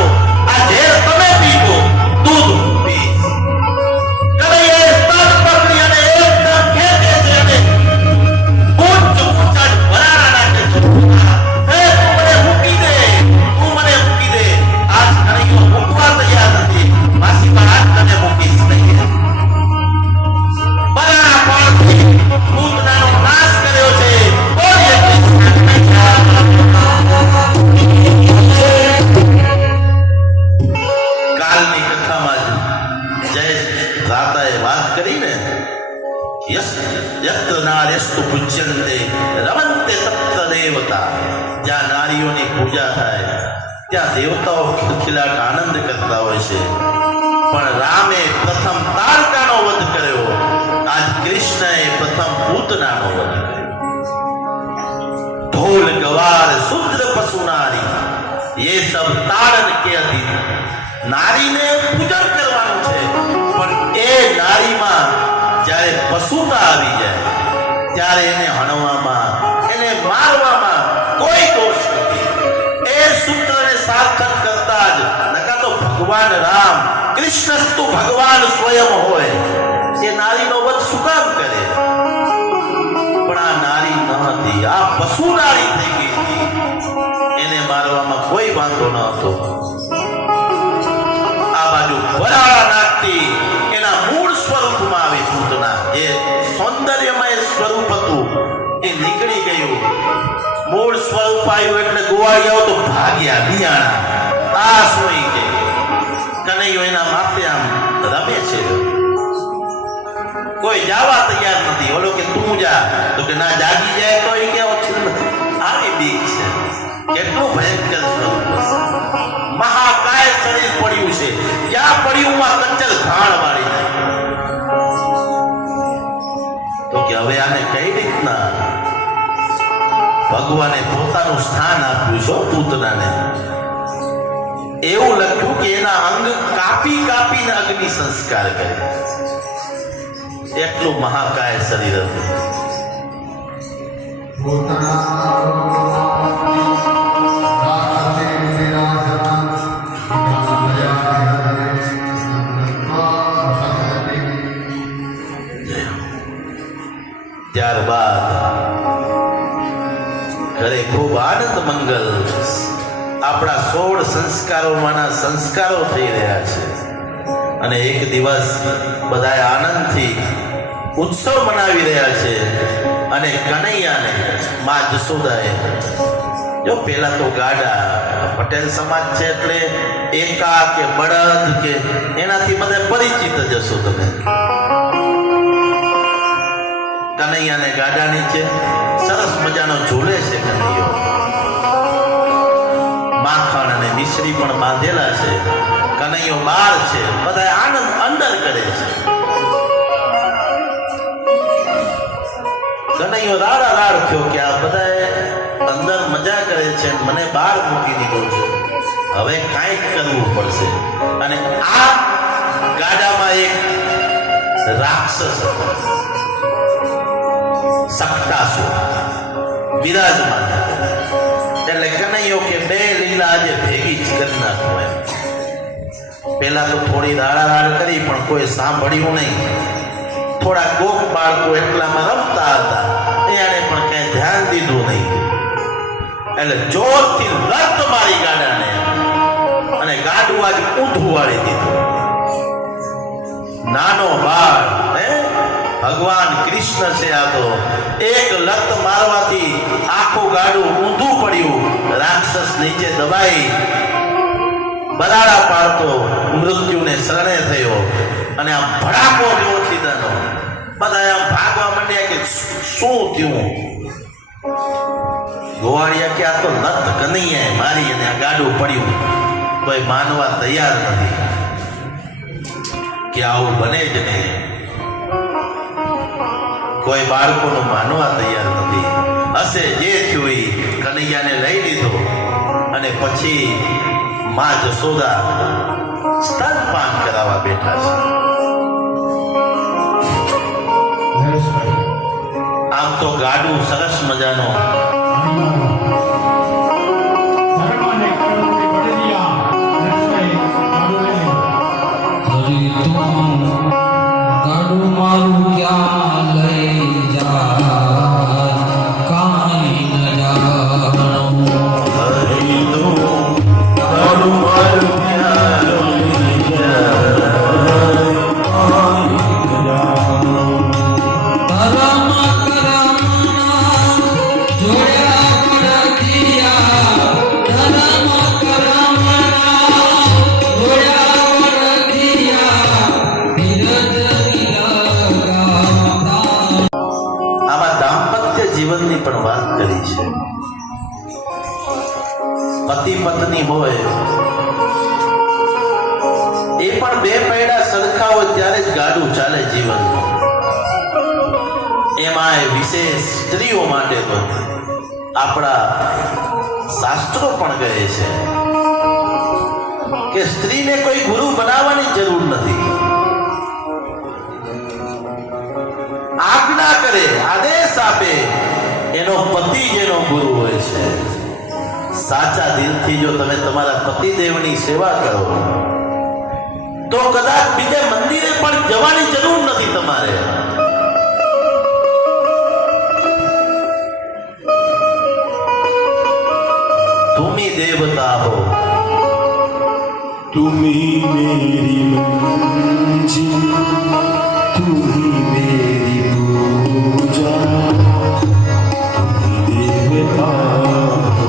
આ ઝેર તમે પીજો, દૂધ પીશ. કનૈયાએ સ્તન પકડી અને એકદમ ખેંચે છે અને ઊંચ ઊંચા ભરાડા નાખે છે. હે તું મને મૂકી દે, તું મને મૂકી દે. આજ કનૈયો મૂકવા તૈયાર નથી. માસી પણ આજ તને મૂકીશ નહીં. બરાડા પાળથી પૂતનાનો નાશ કર્યો છે. બોલીએ કૃષ્ણ કનૈયા. કાલની કથામાં જય રાતાએ વાત કરીને યત્ર નાર્યસ્તુ પૂજ્યન્તે રમન્તે તત્ર દેવતા. જ્યાં નારીઓની પૂજા થાય ત્યાં દેવતાઓ ખિલખિલાટ આનંદ કરતા હોય છે. પણ રામે પ્રથમ તારકાનો વધ કર્યો, આજ કૃષ્ણએ પ્રથમ પૂતનાનો વધ કર્યો. ઢોલ ગવાર શુદ્ર પશુ નારી ये सब ताड़न के अधीन. नारीने पूजन करવાનું છે, પણ એ નારીમાં જ્યારે પશુતા આવી જાય ત્યારે એને હણવામાં, એને મારવામાં કોઈ દોષ નથી. એ સૂત્રને સાર્થક કરતા જ નકા તો ભગવાન રામ કૃષ્ણસ્તુ ભગવાન સ્વયં હોય એ નારીનો વધ શું કામ કરે? પણ આ નારી ન હતી, આ પશુ નારી થઈ ગઈ હતી. એને મારવામાં કોઈ વાંધો ન હતો. આ બાજુ ગોવાળિયાઓ તો ભાગ્યા બિયાણા આ સોઈ કે કનૈયો એના માથે આમ રમે છે. કોઈ જવા તૈયાર નથી. ઓલો કે તું જા તો કે ના, જાગી જાય તો એ કે ઓછું નથી. આવી બીક છે. કેટલું ભયંકર સ્વરૂપ હશે. મહાકાય શરીર પડ્યું છે. ક્યાં પડ્યું? આ કંચલ ઘાણ વાળી જાય. તો કે હવે આને કઈ રીતના ભગવાને પોતાનું સ્થાન આપ્યું છે પૂતનાને. એવું લખ્યું કે એના અંગ કાપી કાપીને અગ્નિ સંસ્કાર કરે. એટલું મહાકાય શરીર હતું. ત્યારબાદ ઘરે ખૂબ આનંદ મંગલ આપણા 16 સંસ્કારોમાંના સંસ્કારો થઈ રહ્યા છે. અને એક દિવસ બધા આનંદથી ઉત્સવ મનાવી રહ્યા છે. અને કનૈયાને મા જશોદાએ, જો પેલા તો ગાડા પટેલ સમાજ છે એટલે એકા કે બળદ કે એનાથી બધા પરિચિત જ હશો તમે. કનૈયાને ગાડા નીચે સરસ મજાનો ઝૂલે છે કનૈયો. માખણ અને મિશ્રી પણ બાંધેલા છે. કનૈયો બહાર છે. બધા આનંદ અંદર કરે છે. કનૈયો રાડા રાડ થયો કે આ બધા અંદર મજા કરે છે, મને બહાર મૂકી દીધો છે. હવે કાંઈક કરવું પડશે. અને આ ગાડામાં એક રાક્ષસ હતો, સપ્તાસુર વિરાજમાન હતો. એટલે કનૈયો કે બે લીલા આજે ભેગી જ કરી નાખું એમ. પેલા તો થોડી રાડારાડ કરી પણ કોઈ સાંભળ્યું નહીં. થોડા ગોપ બાળકો એટલામાં રમતા હતા, એને પણ કઈ ધ્યાન દીધું નહીં. એટલે જોરથી લત મારી ગાડાને અને ગાડું આજ ઊંધું વાળી દીધું. નાનો બાળ ભગવાન કૃષ્ણ છે આ તો. એક લત મારવાથી આખું ગાડું ઊંધું પડ્યું. રાક્ષસ નીચે દબાઈ બરાડા પાડતો મૃત્યુને શરણે થયો. અને આ ભડાકો જેવો થીધાનો બધા આમ ભાગવા માંડ્યા કે શું થયું. ગોવાળિયા કે આ તો લત કનૈયાએ મારી અને આ ગાડું પડ્યું. કોઈ માનવા તૈયાર નથી કે આવું બને જ નહીં. કોઈ બાળકોનું માનવા તૈયાર નથી. હશે જે થયું એ કનૈયાને લઈ લીધો. અને પછી મા જશોદા સ્તનપાન કરાવવા બેઠા છે. આમ તો ગાડું સરસ મજાનો ગાડું મારું ક્યાં લઈ જાય કાંઈ ન જાણું. તારું મારું પ્યાર લઈ જાય, કરમ કરમના જોડ્યા પડતિયા, કરમ કરમના જોડ્યા પડતિયા, ધીરજ લગાવતા. આમાં દાંપત્ય જીવનની પણ વાત કરી છે. પતિ પત્ની હોય એ પણ બે પૈડા સરખા હોય ત્યારે જ ગાડું ચાલે જીવન. એમાં વિશેષ સ્ત્રીઓ માટે તો આપણા શાસ્ત્રો પણ કહે છે કે સ્ત્રીને કોઈ ગુરુ બનાવવાની જરૂર નથી. આજ્ઞા કરે, આદેશ આપે, એનો પતિ જેનો ગુરુ હોય છે. સાચા દિલથી જો તમે તમારા પતિદેવની સેવા કરો તો કદાચ બીજે મંદિરે પણ જવાની જરૂર નથી તમારે. તુમી દેવતા હો, तुम ही मेरी मंजिल, तू ही मेरी पूजा, तुम ही देवता हो.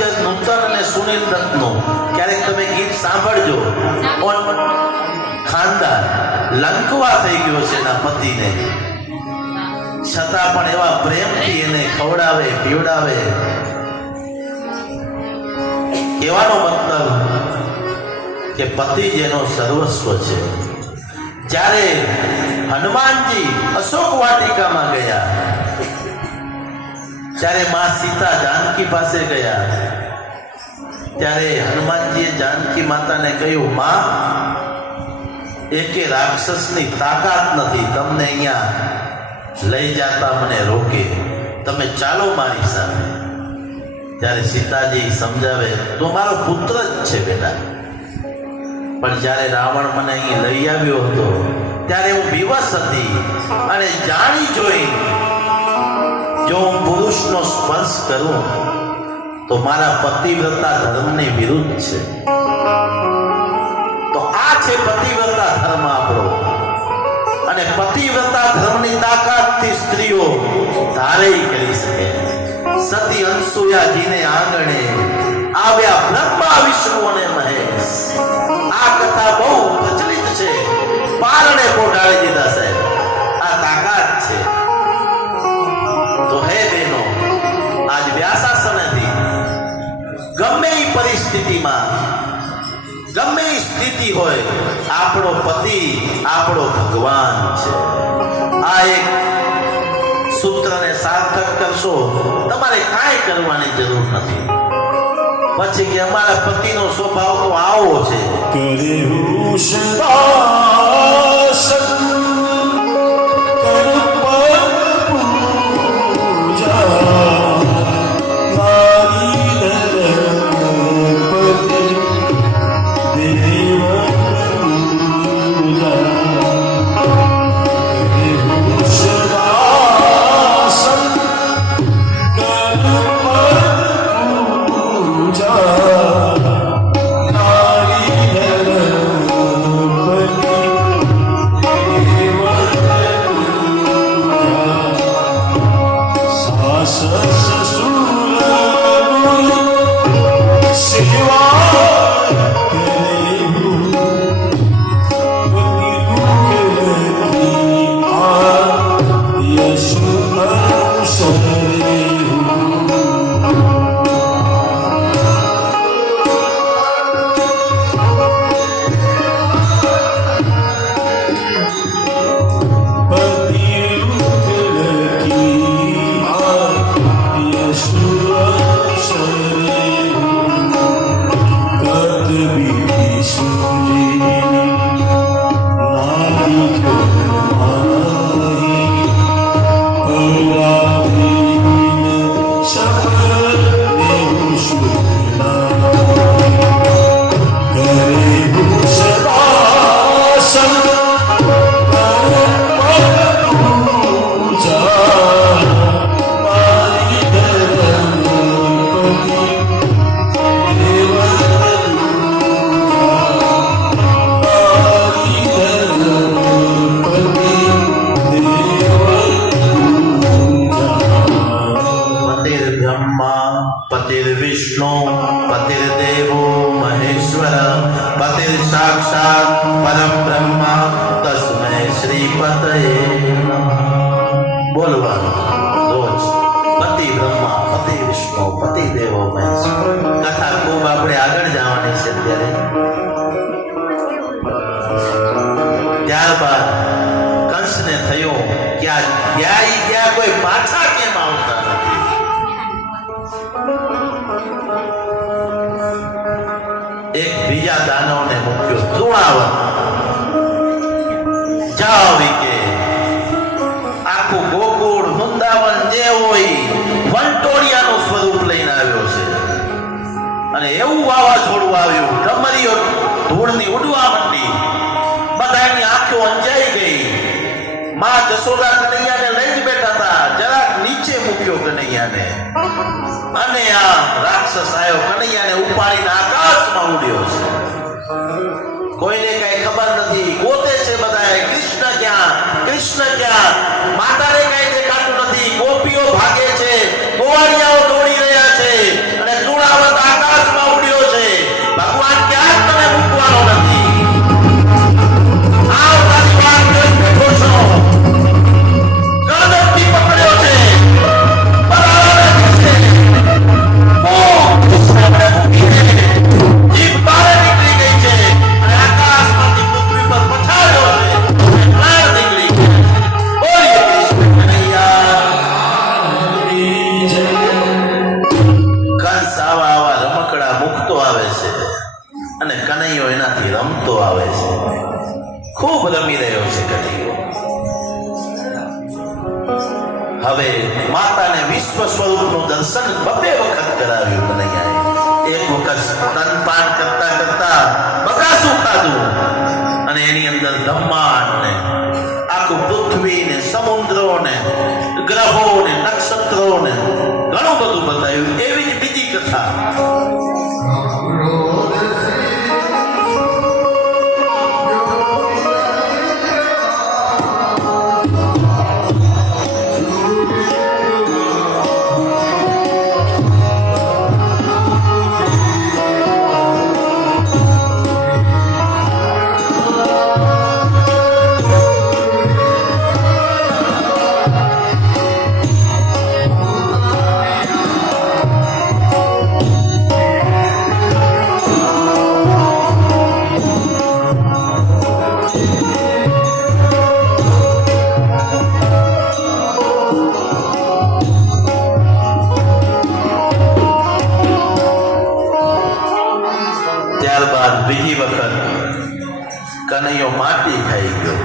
પિક્ચર નૂતન અને સુનિલ દત્તનું ક્યારેક તમે ગીત સાંભળજો. ખાનદાન લંકવા થઈ ગયો છે એના પતિને, છતાં પણ એવા પ્રેમથી એને ખવડાવે પીવડાવે. કહેવાનો મતલબ કે પતિ જેનો સર્વસ્વ છે. જ્યારે હનુમાનજી અશોક વાટિકામાં ગયા ત્યારે માં સીતા જાનકી પાસે ગયા ત્યારે હનુમાનજીએ જાનકી માતાને કહ્યું, માં એકે રાક્ષસની તાકાત નથી તમને અહીંયા લઈ જતા મને રોકે, તમે ચાલો મારી સાથે. ત્યારે સીતાજી સમજાવે, તો મારો પુત્ર જ છે બેટા, પણ જ્યારે રાવણ મને અહીં લઈ આવ્યો હતો ત્યારે હું વિવશ હતી અને જાણી જોઈ જો હું પુરુષનો સ્પર્શ કરું તો મારા પતિવ્રતા ધર્મની વિરુદ્ધ છે. તો આ છે પતિવ્રતા ધર્મ આપણો. અને પતિવ્રતા ધર્મની તાકાતથી સ્ત્રીઓ ધારેય કરી શકે. સતી અનસુયાજીને આંગણે આવ્યા બ્રહ્મા વિષ્ણુ અને મહેશ. આ કથા બહુ પ્રચલિત છે, પારણે પોટાળી દીધા સાહેબ. આ તાકાત છે. તો હે બહેનો, આજ વ્યાસાસનેથી ગમે એ પરિસ્થિતિમાં ગમે એ સ્થિતિ હોય, આપણો પતિ આપણો ભગવાન છે. આ એક સૂત્રને સાર્થક કરશો, તમારે કાંઈ કરવાની જરૂર નથી. પછી કે અમારા પતિનો સ્વભાવ તો આવો છે. કરે હું સદાસન કર પદ પૂજા નારી ધર્મપતિ દેવ પૂજા. કરે હું સદાસન કર પદ પૂજા પતિર્વિષ્ણુ પતિર્દેવો મહેશ્વર પતિર્સાક્ષાત પરમ બ્રહ્મ તસ્મૈ શ્રીપતયે નમઃ. બોલવાનું રોજ પતિ બ્રહ્મા પતિ વિષ્ણુ પતિ દેવો મહેશ્વર. કથા ખૂબ આપણે આગળ જવાની છે. ત્યારબાદ કંસને થયું કે આ ગયા કોઈ પાછા કેમ આવતા નથી. એક બીજા દાનવને મૂક્યો, તૃણાવન. જાઓ કે આખું ગોકુળ વૃંદાવન જે હોય વંટોળિયાનું સ્વરૂપ લઈને આવ્યો છે. અને એવું વાવાઝોડું આવ્યું, ડમરીઓ ધૂળની ઉડવા માંડી, બધાની આંખો અંજાઈ ગઈ. માં જશોદા કનૈયાને લઈ જ બેઠા હતા, જરાક નીચે મૂક્યો કનૈયાને, અને આ રાક્ષસ આવ્યો કનૈયાને ઉપાડીને આકાશમાં ઉડ્યો છે. કોઈને કઈ ખબર નથી, ગોતે છે બધા કૃષ્ણ ક્યાં કૃષ્ણ ક્યાં. માતાને કઈ દેખાતું નથી, ગોપીઓ ભાગે છે, ગોવાળિયાઓ દોડી રહ્યા છે, અને તૃણાવત મૂકતો આવે છે અને કનૈયો એનાથી રમતો આવે છે. ખૂબ રમી રહ્યો છે કનૈયો. હવે માતાને વિશ્વ સ્વરૂપનું દર્શન બબે વખત કરાવ્યું કનૈયાએ. એક વખત સ્તનપાન કરતા કરતા બગાસું ખાધું અને એની અંદર બ્રહ્માંડ ને આખું પૃથ્વી ને સમુદ્રો ને ગ્રહો ને નક્ષત્રો ને ઘણું બધું બતાવ્યું. એવી જ બીજી કથા ત્યારબાદ બીજી વખત કનૈયો માટી ખાઈ ગયો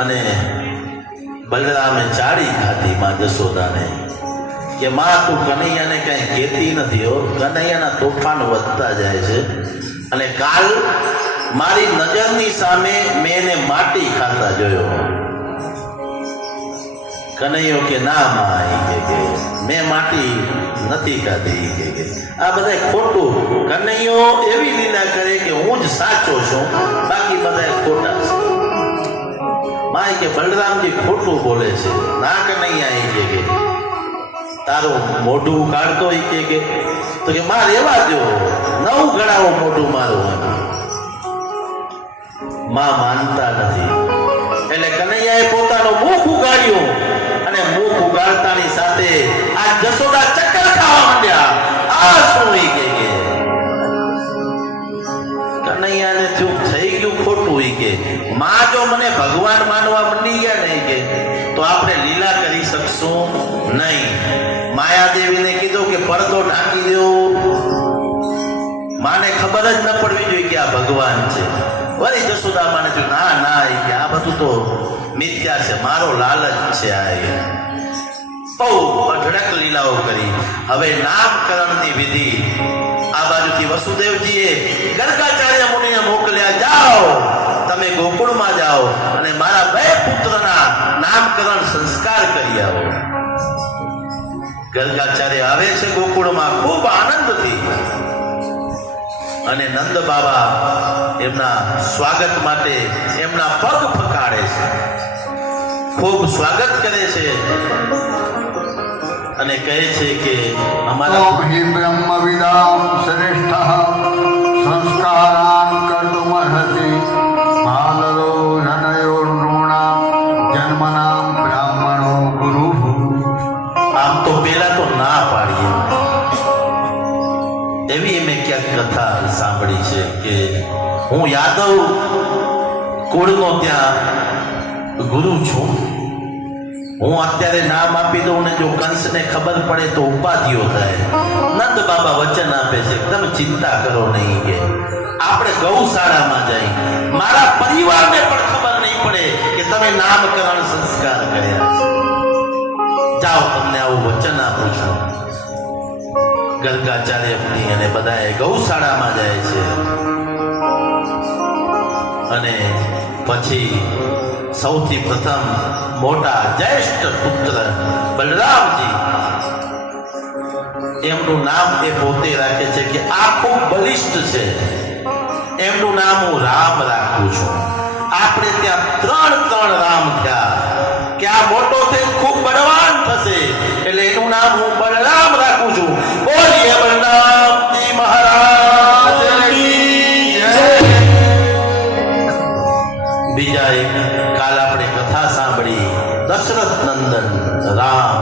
અને બલરામે ચાળી ખાધી માં જશોદાને કે માં તું કનૈયાને કઈ કહેતી નથી હો. કનૈયાના તોફાન વધતા જાય છે અને કાલ મારી નજરની સામે મેં એને માટી ખાતા જોયો. કનૈયો કે ના માં, કે મેં માટી નથી ખાધી. કે આ બધા ખોટું. કનૈયો એવી લીલા કરે કે હું જ સાચો છું, બાકી બધા ખોટા છે. માં કે બલરામજી ખોટું બોલે છે. ના કનૈયા કે તારું મોઢું કાઢતો કે તો કે માં રેવા દો, નવું ગણાવો મોઢું મારું. માં માનતા નથી એટલે કનૈયાએ પોતાનું મુખ ઉગાડ્યું અને મુખ ઉગાડતાની સાથે આ જશોદા ચક્કર ખાવા માંડ્યા. આ શું કે કનૈયાને ચૂપ થઈ ગયું ખોટું. કે માં જો મને ભગવાન માનવા મંડી ગયા નહીં કે તો આપણે લીલા કરી શકશું નહીં. માયાદેવીને કીધું કે પડદો ઢાંકી દો. માને ખબર જ ન પડવી જોઈએ કે આ ભગવાન છે. વળી જશોદા માને જો ના ના કે આ બધું તો મિથ્યા છે, મારો લાલચ છે. આ બહુ અઢળક લીલાઓ કરી. હવે નામકરણની વિધિ આ બાજુથી વસુદેવજીએ ગર્ગાચાર્ય મુનિને મોકલ્યા, જાઓ તમે ગોકુળમાં જાઓ અને મારા બે પુત્રના નામકરણ સંસ્કાર કરી આવો. ગર્ગાચાર્ય આવે છે ગોકુળમાં ખૂબ આનંદથી અને નંદ બાબા એમના સ્વાગત માટે એમના પગ ફકાડે છે, ખૂબ સ્વાગત કરે છે અને કહે છે કે અમારા हि ब्रह्मविदां श्रेष्ठः संस्कारान् कर्तुमर्हसि मालरो जनयोर्नॄणां जन्मनां ब्राह्मणो गुरुः. આમ તો પેલા તો ના પાડીએ. એવી મેં ક્યાંક કથા સાંભળી છે કે હું યાદવ કુળનો ત્યાં ગુરુ છું. હું અત્યારે નામ આપી દઉં ને જો કંસને ખબર પડે તો ઉપાધિઓ થાય. નંદ બાબા વચન આપે છે તમે ચિંતા કરો નહીં કે આપણે ગૌશાળામાં જઈ મારા પરિવારને પણ ખબર નહીં પડે કે તમે નામકરણ સંસ્કાર કર્યા છે. જાઓ તમને આવું વચન આપું છું. ગર્ગાચાર્ય મુનિ અને બધાએ ગૌશાળામાં જાય છે અને પછી સૌથી પ્રથમ મોટા જ્યેષ્ઠ પુત્ર બલરામજી એમનું નામ એ પોતે રાખે છે કે આ ખૂબ બલિષ્ઠ છે, એમનું નામ હું રામ રાખું છું. આપણે ત્યાં ત્રણ રામ થયા કે આ મોટો થઈને ખૂબ બળવાન થશે એટલે એનું નામ હું બલરામ રાખું છું. બોલીએ બલરામજી મહારાજની જય. બીજા એક કાલ આપણે કથા સાંભળી દશરથ નંદન રામ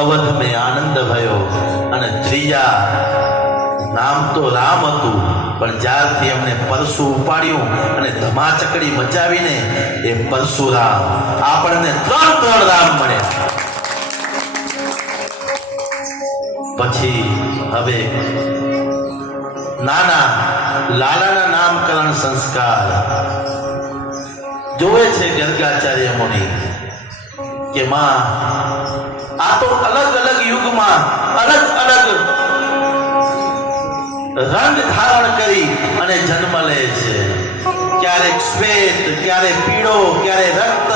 અવધ મેં આનંદ ભયો અને ત્રીજા નામ તો રામ હતું પણ જ્યારથી એમણે પરશુ ઉપાડ્યું અને ધમાચકડી મચાવીને એ પરશુરામ આપણને ત્રણ રામ મળ્યા. પછી હવે નાના લાલાના નામકરણ સંસ્કાર જોવે છે ગર્ગાચાર્ય મુનિ કે માં આ તો અલગ અલગ યુગમાં અલગ અલગ રંગ ધારણ કરી અને જન્મ લે છે, ક્યારેક શ્વેત, ક્યારે પીળો, ક્યારે રક્ત,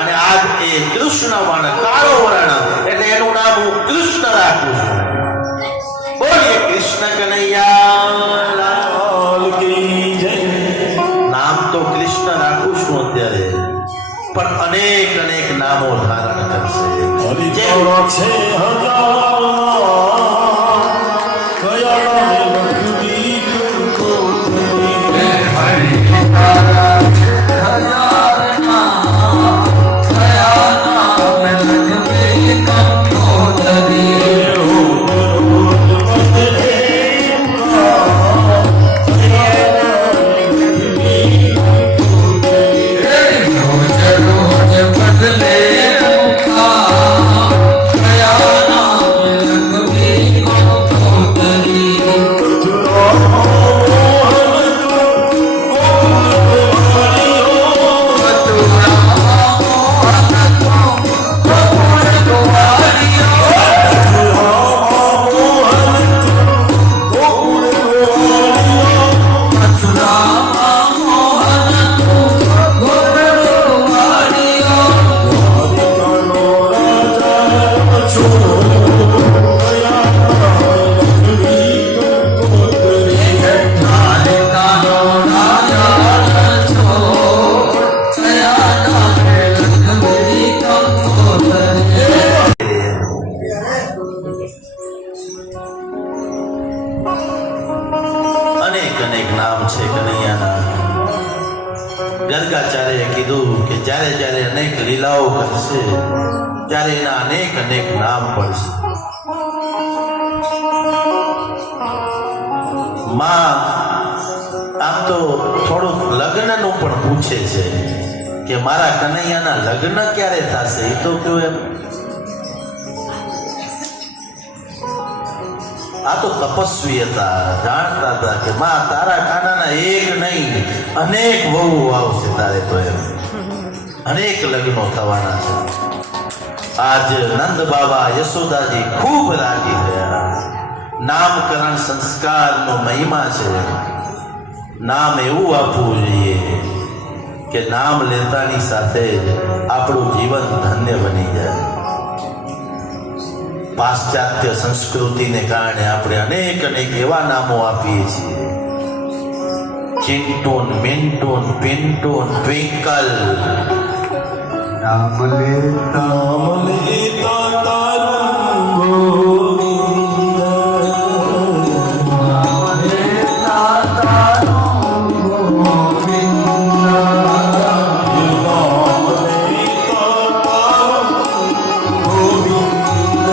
અને આજ એ કૃષ્ણ વર્ણ, કાળો વર્ણ, એટલે એનું નામ હું કૃષ્ણ રાખું છું. બોલીએ કૃષ્ણ કનૈયા લાલ કી જય. નામ તો કૃષ્ણ રાખું છું અત્યારે, પણ અનેક અનેક નામો ધારણ કરશે. હરિચરણ છે હજાર, કયા નામે લખવી કંકોત્રી. અનેક અનેક નામ છે કનૈયાના. ગર્ગાચાર્યએ કીધું કે જ્યારે જ્યારે અનેક લીલાઓ કરશે ત્યારે એના અનેક અનેક નામ પડશે. માં આમ તો થોડુંક લગ્નનું પણ પૂછે છે કે મારા કનૈયાના લગ્ન ક્યારે થશે, એ તો કયો એમ. આ તો તપસ્વી હતા, જાણતા હતા કે માં તારા કાનાના એક નહીં અનેક વહુ આવશે તારે, તો એમ અનેક લગ્નો થવાના છે. આજ નંદ બાબા યશોદાજી ખૂબ રાજી થયા. નામકરણ સંસ્કારનો મહિમા છે. નામ એવું આપવું જોઈએ કે નામ લેતાની સાથે જ આપણું જીવન ધન્ય બની જાય. પાશ્ચાત્ય સંસ્કૃતિને કારણે આપણે અનેક અનેક એવા નામો આપીએ છીએ. ચિંટુન, મિન્ટુન, પિન્ટુન, ટ્વિંકલ. નામ લેતા નામ લેતા તારું ગોવિંદ, નામ લેતા તારું ગોવિંદ, નામ લેતા તારું ગોવિંદ,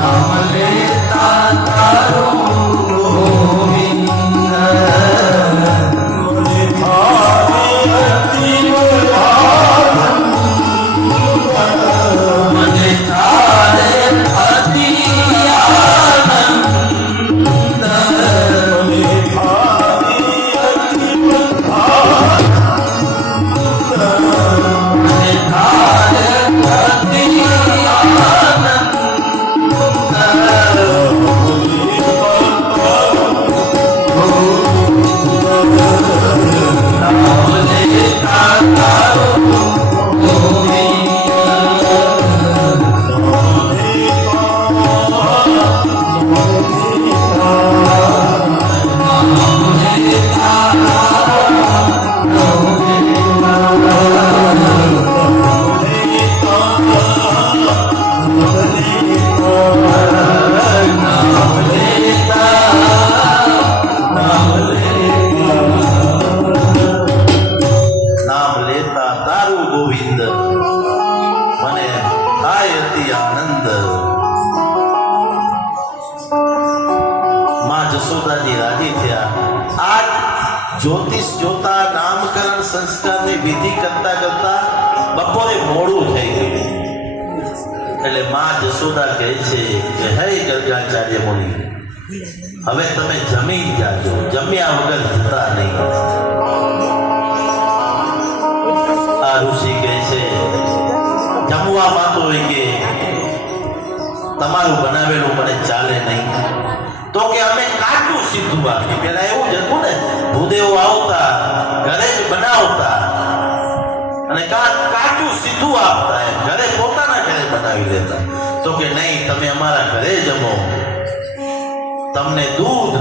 નામ લેતા તારું ગોવિંદ, મને થારે અતિ બળાધન, મને તારે અતિ આનંદ, મને થારે અતિ બળાધન, મને તારે અતિ આનંદ, નામ લેતા તારું ગોવિંદ, મને થાય અતિ આનંદ. માં જશોદાજી રાજી થયા. આ જ્યોતિષ જોતા નામકરણ સંસ્કારની વિધિ કરતા કરતા બપોરે મોડું થઈ ગયું. એટલે માં જશોદા કહે છે કે હે ગર્ગાચાર્ય મુનિ, હવે તમે જમી જાજો, જમ્યા વગર જતા નહીં. આ ઋષિ કહે છે જમવામાં તો હોય કે તમારું બનાવેલું મને ચાલે નહીં. તો કે અમે કાચું સીધું આપીએ. પેલા એવું જ હતું ને, ભૂદેવો આવતા ઘરે જ બનાવતા અને કાચું સીધું આપતા, એમ ઘરે પોતાના ઘરે બનાવી દેતા. તો કે નહીં, તમે અમારા ઘરે જમો, તમને દૂધ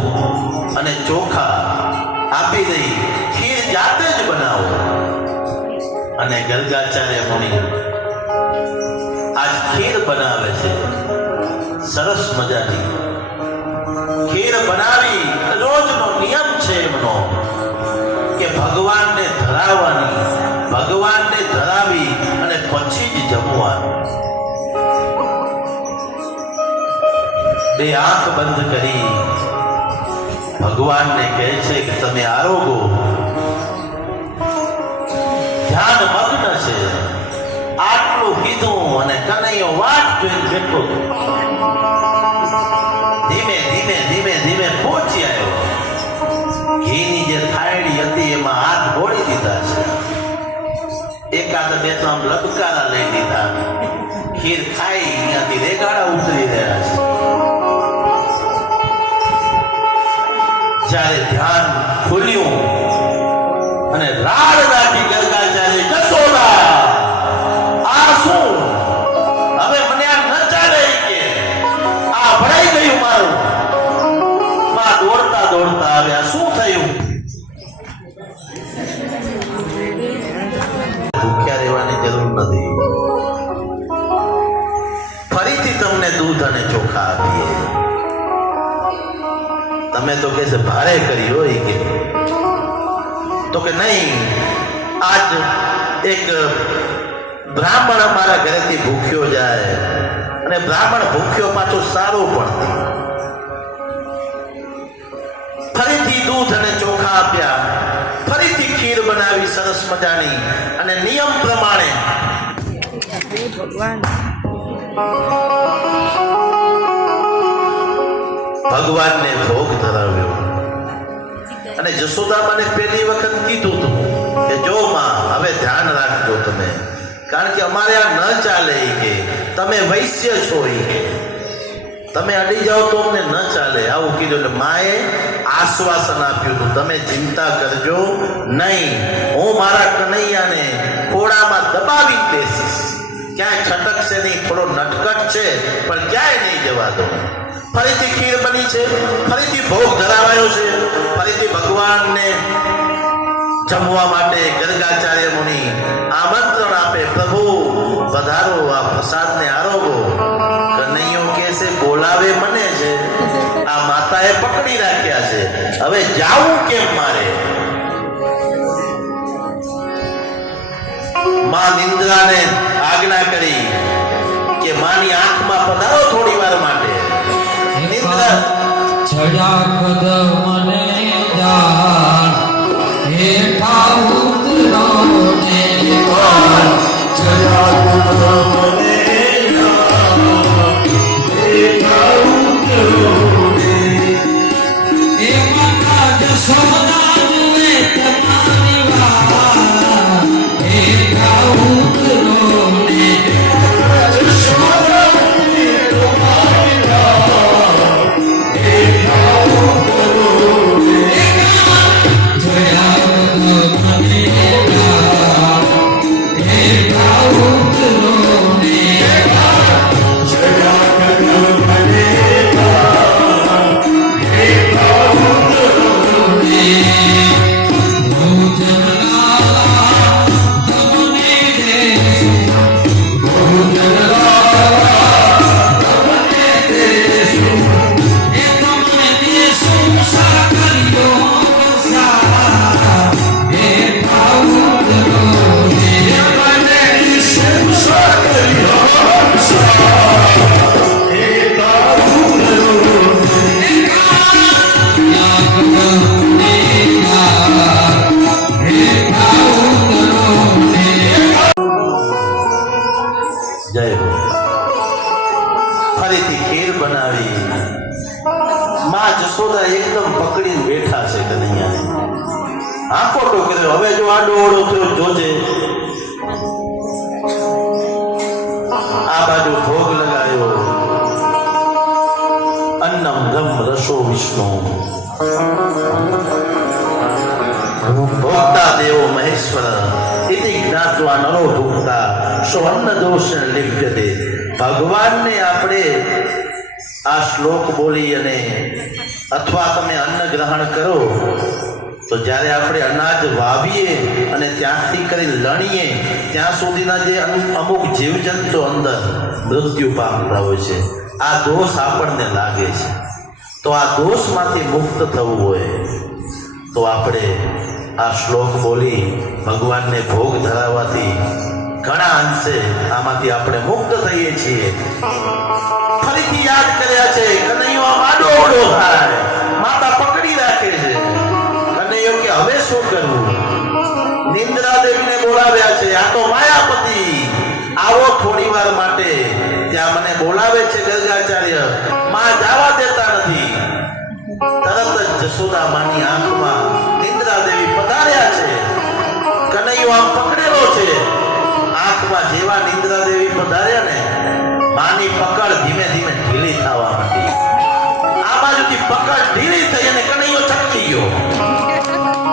અને ચોખા આપી દઈ, ખીર જાતે જ બનાવો. અને ગર્ગાચાર્ય મુનિ આજ ખીર બનાવે છે, સરસ મજાની ખીર બનાવી. રોજનો નિયમ છે એમનો કે ભગવાનને ધરાવવાની, ભગવાનને ધરાવી અને પછી જ જમવાનું. બે આંખ બંધ કરી ભગવાનને કહે છે કે તમે આરોગો. ધ્યાન મગ્ન છે. આટલું કીધું અને કનૈયો વાટ જોઈને બેઠો હતો. ધીમે ધીમે ધીમે ધીમે પહોંચી આવ્યો. ઘીની જે થાળી હતી એમાં હાથ બોળી દીધા છે. એકાદ બે તો આમ લબકારા લઈ લીધા. ખીર ખાઈ ત્યાંથી રેગાડા ઉતરી રહ્યા છે. જ્યારે ધ્યાન ખુલ્યું અને રાડ નાખી ગર્ગાચાર્ય, જશોદા આ શું? હવે મને આ ન ચાલે કે આ ભરાઈ ગયું મારું. માં દોડતા દોડતા આવ્યા. શું થયું? ભૂખ્યા રહેવાની જરૂર નથી. ફરીથી તમને દૂધ અને ચોખા આપીએ. તમે તો કે છે ભારે કરી હોય કે, તો કે નહીં, આજ એક બ્રાહ્મણ અમારા ઘરેથી ભૂખ્યો જાય અને બ્રાહ્મણ ભૂખ્યો પાછો સારો પણ. ફરીથી દૂધ અને ચોખા આપ્યા, ફરીથી ખીર બનાવી સરસ મજાની અને નિયમ પ્રમાણે ભગવાનને ભોગ ધરાવ્યો. અને જશોદામાને પહેલી વખત કીધું હતું કે જો માં, હવે ધ્યાન રાખજો તમે, કારણ કે અમારે આ ન ચાલે. કે તમે વૈશ્ય છો, તમે અડી જાઓ તો અમને ન ચાલે, આવું કીધું. એટલે માએ આશ્વાસન આપ્યું હતું, તમે ચિંતા કરજો નહીં, હું મારા કનૈયાને ખોળામાં દબાવી બેસીશ. ક્યાંય છટકશે નહીં, થોડો નટકટ છે પણ ક્યાંય નહીં જવા દો. ફરીથી ખીર બની છે, ફરીથી ભોગ ધરાવાયો છે, ફરીથી ભગવાનને જમવા માટે ગર્ગાચાર્ય મુનિ આમંત્રણ આપે, પ્રભુ પધારો, આ પ્રસાદને આરોગો. કનૈયો કહે છે બોલાવે મને છે, આ માતાએ પકડી રાખ્યા છે, હવે જાવું કેમ મારે? માં નિંદ્રાને આજ્ઞા કરી કે માની આંખમાં પધારો થોડી વાર માટે. નિંદ્રા ચડ્યા કદ મને જાણ, હેઠા ઉતરો ને કોણ. ચડ્યા કદ મને જાણ, હેઠા ઉતરો ને. એ માતા જશોદા જુએ તમારી વાત, હેઠા ઉતરો ને. જયા મને જશોદા એકદમ પકડીને બેઠા છે કનૈયાને. આંખો ટોકર્યો. હવે જો આડો ઓળો થયો જોજે. આ બાજુ ભોગ લગાવ્યો. અન્નમ બ્રહ્મ રસો વિષ્ણુ ભોક્તા દેવો મહેશ્વર ઇતિ જ્ઞાત્વા નરો ભોક્તા સો અન્ન દોષ લિપ્યતે. ભગવાનને આપણે આ શ્લોક બોલી અને અથવા તમે અન્ન ગ્રહણ કરો તો જ્યારે આપણે અનાજ વાવીએ અને ત્યાંથી કરી લણીએ ત્યાં સુધીના જે અમુક જીવજંતુ અંદર મૃત્યુ પામતા હોય છે. આ દોષ આપણને લાગે છે. તો આ દોષમાંથી મુક્ત થવું હોય તો આપણે આ શ્લોક બોલી ભગવાનને ભોગ ધરાવવાથી ઘણા અંશે આમાંથી આપણે મુક્ત થઈએ છીએ. ફરીથી યાદ કર્યા છે. કનૈયો આડો ઓળો થાય, માતા પકડી રાખે છે. કનૈયો કે હવે શું કરવું? નિંદ્રા દેવીને બોલાવ્યા છે. આ તો માયાપતિ. આવો થોડી વાર માટે. ત્યાં મને બોલાવે છે ગર્ગાચાર્ય. માં જવા દેતા નથી. તરત જ જશોદા માની આંખમાં નિંદ્રા દેવી પધાર્યા છે. કનૈયો આમ પકડેલો છે. આંખમાં જેવા નિંદ્રા દેવી પધાર્યા ને માની પકડ ધીમે ધીમે ઢીલી થવા માંડી. આ બાજુથી પકડ ઢીલી થઈ અને કનૈયો છટકી ગયો.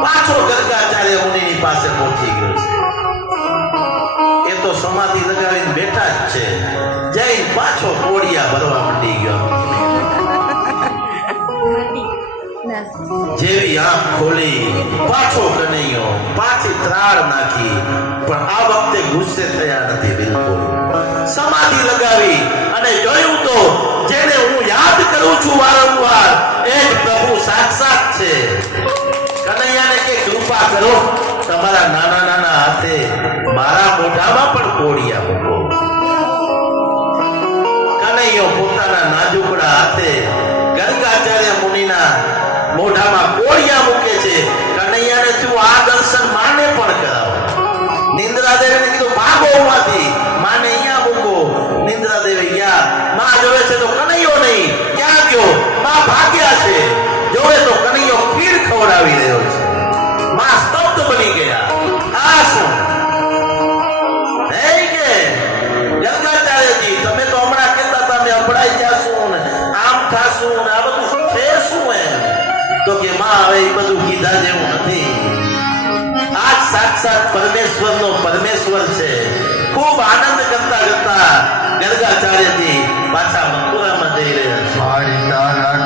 પાછો ગર્ગાચાર્ય મુનિની પાસે પહોંચી ગયો છે. એ તો સમાધિ લગાવીને બેઠા જ છે. જઈને પાછો કોડિયા ભરવા માંડી ગયો. જેવી આંખ ખોલી પાછો કનૈયો પાછી ત્રાળ નાખી. પણ આ વખતે ગુસ્સે થયા નથી બિલકુલ. સમાધિ લગાવી અને જોયું તો જેને હું યાદ કરું છું વારંવાર એ જ પ્રભુ સાક્ષાત છે. કનૈયાને કે કૃપા કરો, તમારા નાના નાના હાથે મારા મોઢામાં પણ કોડિયા મૂકો. કનૈયો પોતાના નાજુકડા હાથે ગર્ગાચાર્ય મુનિના મોઢામાં કોડિયા મૂકે છે. કનૈયાને તું આ દર્શન માને પણ કરાવો. નિંદ્રા દેવીને કીધું ભાગો માંથી, માને અહીંયા મૂકો. નિંદ્રા દેવી ગયા. માં જોવે છે તો કનૈયો નહીં. ક્યાં ગયો? માં ભાગ્યા છે. જોવે તો કનૈયો ખીર ખવડાવી રહ્યો છે. માં સ્તબ્ધ બની ગયા. આ શું હે કે ગર્ગાચાર્યજી તમે તો હમણાં કહેતા હતા મેં અભડાઈ જાશું ને આમ થાશું ને આ બધું છે શું એમ? તો કે માં હવે એ બધું કીધા જેવું નથી. આ સાક્ષાત પરમેશ્વરનો પરમેશ્વર છે. ખૂબ આનંદ કરતા કરતા ગર્ગાચાર્યજી પાછા મથુરામાં જઈ રહ્યા છે. મારી તારા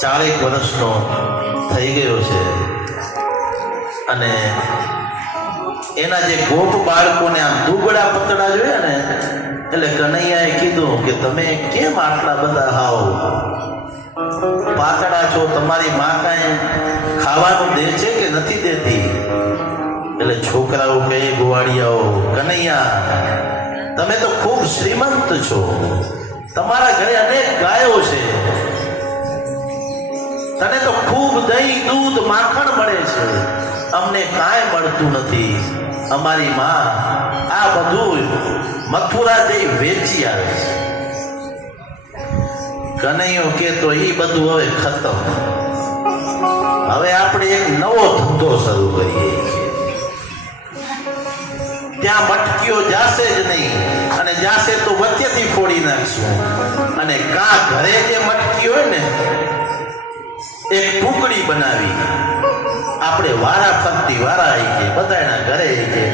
ચારેક વર્ષનો થઈ ગયો છે અને એના જે ગોપ બાળકોને આમ દુબળા પતળા જોયા ને એટલે કનૈયાએ કીધું કે તમે કેમ આટલા બધા હાવ પાતળા છો? તમારી માં કાંઈ ખાવાનું દે છે કે નથી દેતી? એટલે છોકરાઓ કહે ગોવાળિયાઓ, કનૈયા તમે તો ખૂબ શ્રીમંત છો. તમારા ઘરે અનેક ગાયો છે. તને તો ખૂબ દહીં દૂધ માખણ મળે છે. અમને કાંઈ મળતું નથી. અમારી માં આ બધું મથુરા જઈ વેચી આવે છે. કનૈયો કે તો એ બધું હવે ખતમ. હવે આપણે એક નવો ધંધો શરૂ કરીએ. ત્યાં મટકીઓ જાશે જ નહીં અને જાશે તો વચ્ચેથી ફોડી નાખશું. અને કા ઘરે જે મટકી હોય ને એક ટુકડી બનાવી આપણે વારા ફરતી વારા આવી છે બધાના ઘરે છે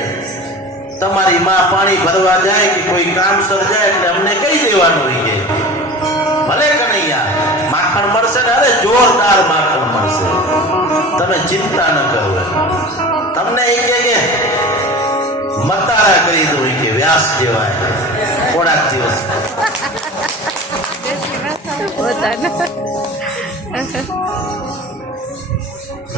તમારી માં પાણી ભરવા જાય કે કોઈ કામ સર્જાય એટલે અમને કહી દેવાનું હોય કે ભલે કનૈયા માખણ મળશે ને, અરે જોરદાર માખણ મળશે, તમે ચિંતા ન કરો. તમને એ કે મતારા કરી દો કે વ્યાસ જેવાય થોડાક દિવસ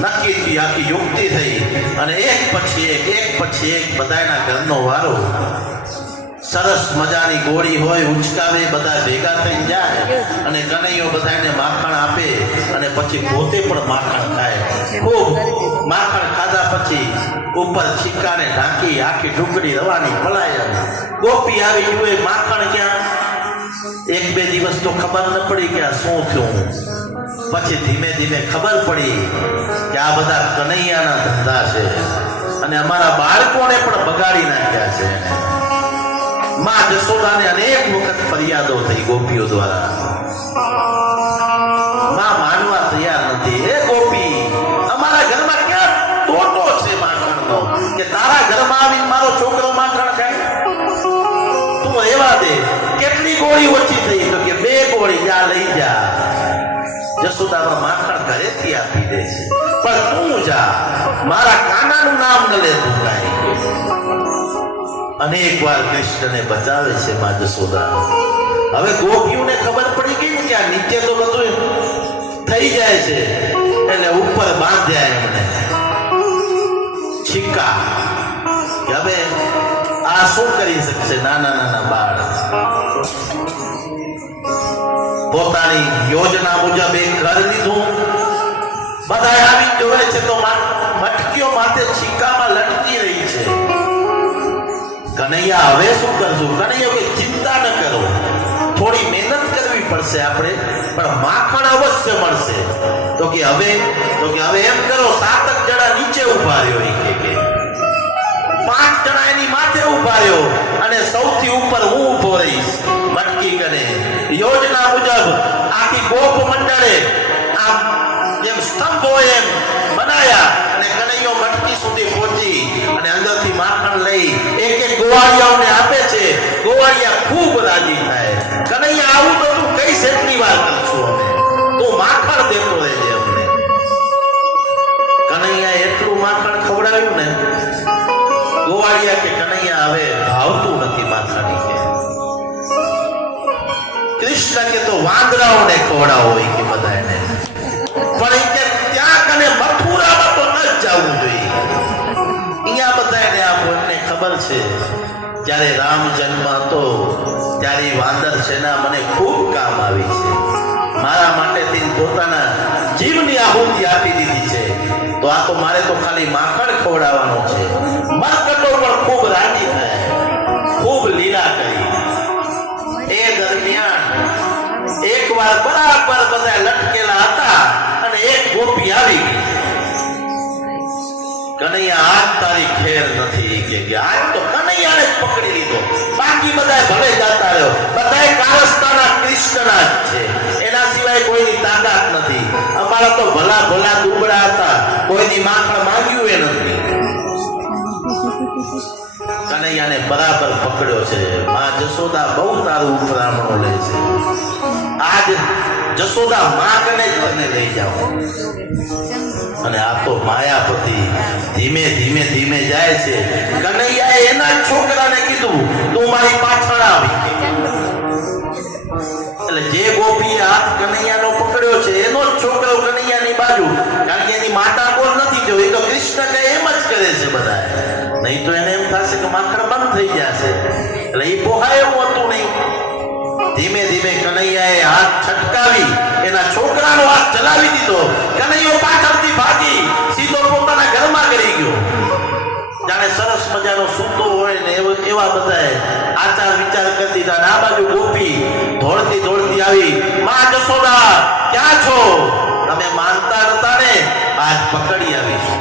નક્કી થી આખી યુક્તિ થઈ અને એક પછી એક બધાના ઘરનો વારો. સરસ મજાની ગોળી હોય, ઉચકાવે, બધા ભેગા થઈ જાય અને કનૈયો બધાને માખણ આપે અને પછી પોતે પણ માખણ ખાય. ખૂબ માખણ ખાધા પછી ઉપર છીકાને ઢાંકી આખી ટુકડી રવાની પલાય. ગોપી આવી જુએ માખણ ક્યાં. એક બે દિવસ તો ખબર ન પડી કે આ શું થયું. પછી ધીમે ધીમે ખબર પડી કે આ બધા કનૈયાના ધંધા છે અને અમારા બાળકોને પણ બગાડી નાખ્યા છે. માં જશોદાને અનેક વખત ફરિયાદો થઈ ગોપીઓ દ્વારા. માં માનવા તૈયાર નથી. એ ગોપી, અમારા ઘરમાં ક્યાં ટોટો છે માખણનો કે તારા ઘરમાં આવીને મારો છોકરો માખણ ખાય? તું રહેવા દે. કેટલી ગોળી ઓછી થઈ? તો કે 2 ગોળી, જા લઈ જા. જશોદામાં માખણ ઘરેથી આપી દે છે, પણ તું જા, મારા કાનાનું નામ ન લે તું કાંઈ. અનેક વાર કૃષ્ણને બચાવે છે માં જશોદા. હવે ગોપીઓને ખબર પડી ગઈ ને કે આ નીચે તો બધું થઈ જાય છે એટલે ઉપર બાંધ્યા એમને છીકા કે હવે આ શું કરી શકશે નાના નાના બાળ. પોતાની યોજના મુજબ એક ઘર લીધું. બધા આવી જોવે છે તો મટકીઓ માથે છીકામાં લટકી રહી છે. કનૈયા હવે શું કરશું? કનૈયો કે ચિંતા ન કરો, થોડી મહેનત કરવી પડશે આપણે, પણ માખણ અવશ્ય મળશે. તો કે હવે એમ કરો, 7 જણા નીચે ઉભા રહ્યો. કે 5 જણા એની માથે ઉભા રહ્યો અને સૌથી ઉપર હું ઉભો રહીશ. મટકી કરે યોજના મુજબ આખી ગોપ મંડળે આમ જેમ સ્તંભ હોય એમ બનાયા અને કનૈયો મટકી સુધી પહોંચી અને અંદરથી માખણ લઈ એક ગોવાળિયાઓને આપે છે. ગોવાળિયા ખૂબ રાજી થાય. કનૈયા આવું તો તું કઈ કેટલી વાર કરશું, અમે તું માખણ દેતો રહેજે અમને. કનૈયા એટલું માખણ ખવડાવ્યું ને, ગોવાળિયા કે કનૈયા હવે ભાવતું નથી માખણ. કૃષ્ણ કે તો વાંદરાઓને ખવડાવો હોય કે બધા એને, પણ એ કે ત્યાં કને મથુરામાં તો ન જવું જોઈએ. અહીંયા બધા એને આપો. એમને ખબર છે જ્યારે રામ જન્મ હતો ત્યારે વાંદર સેના મને ખૂબ કામ આવી છે. મારા માટે પોતાના જીવની આહુતિ આપી દીધી છે. તો આ તો મારે તો ખાલી માખણ ખવડાવવાનું છે. મરકટો પણ ખૂબ રાજી થયા, ખૂબ લીલા કરી. એ દરમિયાન એકવાર બરાબર બધા લટકેલા હતા અને એક ગોપી આવી ગઈ. કનૈયા આજ તારી ખેર નથી કે આજ તો કનૈયાને જ પકડી લીધો. બાકી બધા ભલે જતા રહ્યો, બધા કારસ્તાના કૃષ્ણના જ છે, એના સિવાય કોઈની તાકાત નથી. અમારા તો ભલા ભલા દુબળા હતા, કોઈની માખણ માંગ્યું એ નથી. કનૈયાને બરાબર પકડ્યો છે. માં જશોદા બહુ તારું ઉપરામણો લે છે. આજ જશોદા માગને જ તને લઈ જાઓ. અને આ તો માયાપતિ ધીમે ધીમે ધીમે જાય છે. કનૈયાએ એના છોકરાને કીધું તું મારી પાછળ આવી. એટલે જે ગોપીએ હાથ કનૈયાનો પકડ્યો છે એનો જ છોકરો કનૈયાની બાજુ, કારણ કે એની માતા કોણ નથી જો. એ તો કૃષ્ણ કહે એમ જ કરે છે બધા. નહીં તો એને એમ થશે કે માખણ બંધ થઈ જશે. એટલે એ પોહાય એવું હતું નહીં. ધીમે ધીમે કનૈયાએ હાથ છટકાવી એના છોકરાનો હાથ ચલાવી દીધો. કનૈયો પાછળથી ભાગી સીધો પોતાના ઘરમાં કરી ગયો. જાણે સરસ મજાનો સૂતો હોય ને એવા બધાએ આચાર વિચાર કરી દીધા. આ બાજુ ગોપી દોડતી દોડતી આવી. માં જશોદા ક્યાં છો? તમે માનતા નતા ને, આજ પકડી આવીશું.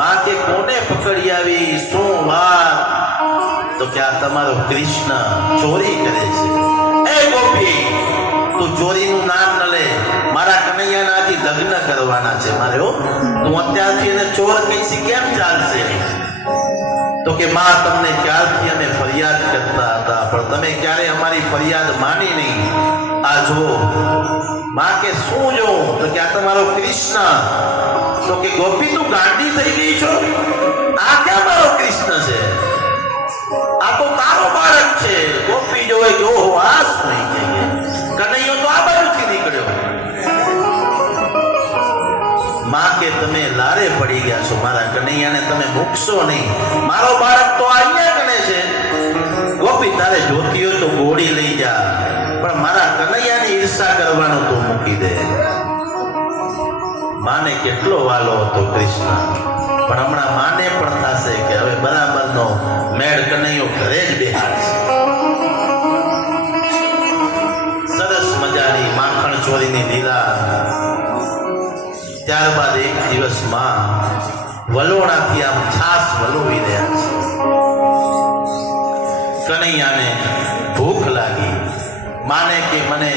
માં કે કોને પકડી આવી? શું વાત? તો કે આ તમારો કૃષ્ણ ચોરી કરે છે. એ ગોપી, તું ચોરીનું નામ ન લે. મારા કનૈયાનાથી લગ્ન કરવાના છે મારે. તું અત્યારથી એને ચોર કહીશ કેમ ચાલશે? તો તો કે માં તમને ક્યારથી અમે ફરિયાદ કરતા હતા પણ તમે ક્યારે અમારી ફરિયાદ માની નહીં. આ જુઓ. માં કે શું જો? તો કે આ તમારો કૃષ્ણ. તો કે ગોપી તું ગાંડી થઈ ગઈ છો? આ ક્યાં મારો કૃષ્ણ છે? આ તો તારો બાળક છે. ગોપી જોવે કે ઓહો આ શું થઈ ગઈ? કનૈયો તો આ બાજુથી નીકળ્યો. માં કે તમે લારે પડી ગયા છો. મારા કનૈયાને તમે મૂકશો નહીં. મારો બાળક તો અહીંયા ગણે છે. ગોપી તારે જોતી હોય તો ગોળી લઈ જા પણ મારા કનૈયાની ઈર્ષા કરવાનું તો મૂકી દે. માને કેટલો વાલો હતો કૃષ્ણ પણ હમણાં માને પણ થશે કે હવે બરાબરનો મેળ કનૈયો ઘરે જ બેહાડશે. સરસ મજાની માખણ ચોરીની લીલા. ત્યારબાદ એક દિવસ માં વલોણાથી આમ છાસ વલોવી રહ્યા છે. કનૈયાને ભૂખ લાગી. માને કે મને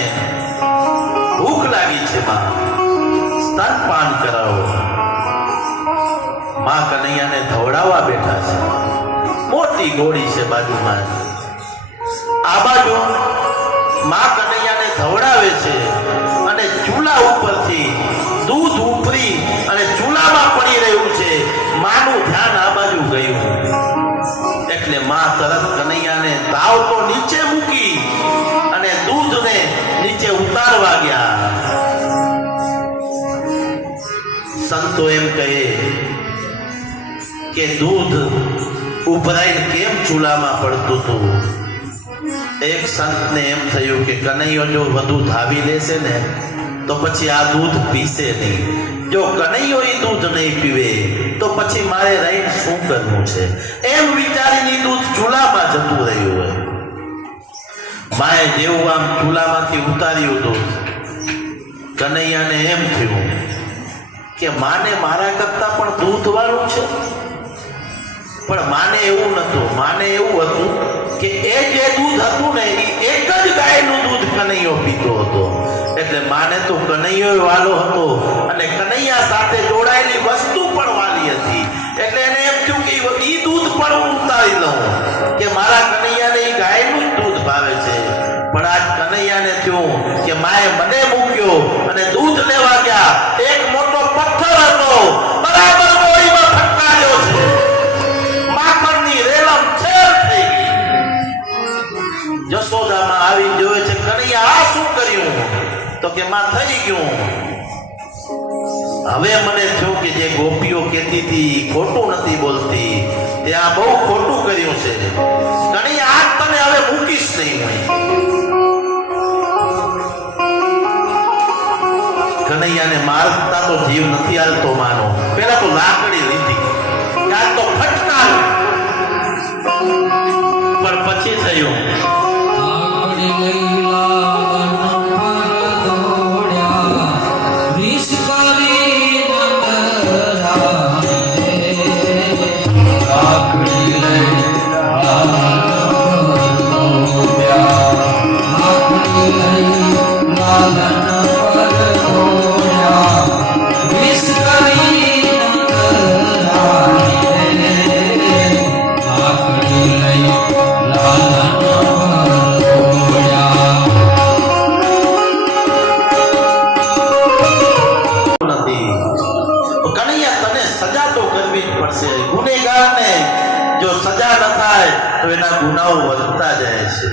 ભૂખ લાગી છે માં, સ્તનપાન કરાવો. માં કનૈયાને ધવડાવવા બેઠા છે. મોટી ગોળી છે બાજુમાં. આ બાજુ માં કનૈયાને ધવડાવે છે અને ચૂલા ઉપરથી દૂધ ઉપરી અને ચૂલામાં પડી રહ્યું છે. માનું ધ્યાન આ બાજુ ગયું એટલે માં તરત કનૈયાને તાવ તો નીચે મૂકી અને દૂધને નીચે ઉતારવા ગયા. સંતો એમ કહે કે દૂધ ઉભરાઈને કેમ ચૂલામાં પડતું હતું. એક સંતને એમ થયું કે કનૈયો જો વધુ ધાવી લેશે ને તો પછી આ દૂધ પીશે નહીં. જો કનૈયો એ દૂધ નહીં પીવે તો પછી મારે રહીને શું કરવું છે? એમ વિચારીને દૂધ ચૂલામાં જતું રહ્યું હોય. માએ જેવું આમ ચૂલામાંથી ઉતાર્યું દૂધ, કનૈયાને એમ થયું કે માને મારા કરતા પણ દૂધ વાળું છે. પણ માને એવું નતું. માને એવું હતું કે એ જે દૂધ હતું ને એ એક જ ગાયનું દૂધ કનૈયો પીતો હતો. એટલે માને તો કનૈયો વાલો હતો અને કનૈયા સાથે જોડાયેલી વસ્તુ પણ વાલી હતી. એટલે એને એમ થયું કે ઈ દૂધ પણ હું ઉતારી લઉં કે મારા કનૈયાને ઈ ગાયનું જ દૂધ ભાવે છે. પણ આજ કનૈયાને થયું કે માએ મને મૂક્યો અને દૂધ લેવા ગયા. એક મોટો પથ્થર હતો બરાબર ગોળીમાં ફટકાર્યો છે. માખણની રેલમ છેલ થઈ ગઈ. જશોદામાં આવી જોવે છે કનૈયા આ શું કર્યું? તો કે માં થઈ ગયું. હવે મને થયું કે જે ગોપીઓ કહેતી હતી ખોટું નથી બોલતી, ત્યાં બહુ ખોટું કર્યું છે. કનૈયા આજ તને હવે મૂકીશ નહીં. કનૈયાને મારતા તો જીવ નથી હાલતો માનો. પેલા તો લાકડી લીધી, ત્યાં તો ફટકાર. પણ પછી થયું લાકડી લઈ લાવન પર દોડ્યા, વિષ કરી નંદરાય. લાકડી લઈ લાલન પર દોડ્યા, લાકડી લઈ લાલન પર દોડ્યા, વિષ કરી નંદરાય. લાકડી લઈ લાલન પર દોડ્યા. નથી. તો કનૈયા તને સજા તો કરવી જ પડશે. ગુનેગારને જો સજા ન થાય તો એના ગુનાઓ વધતા જાય છે.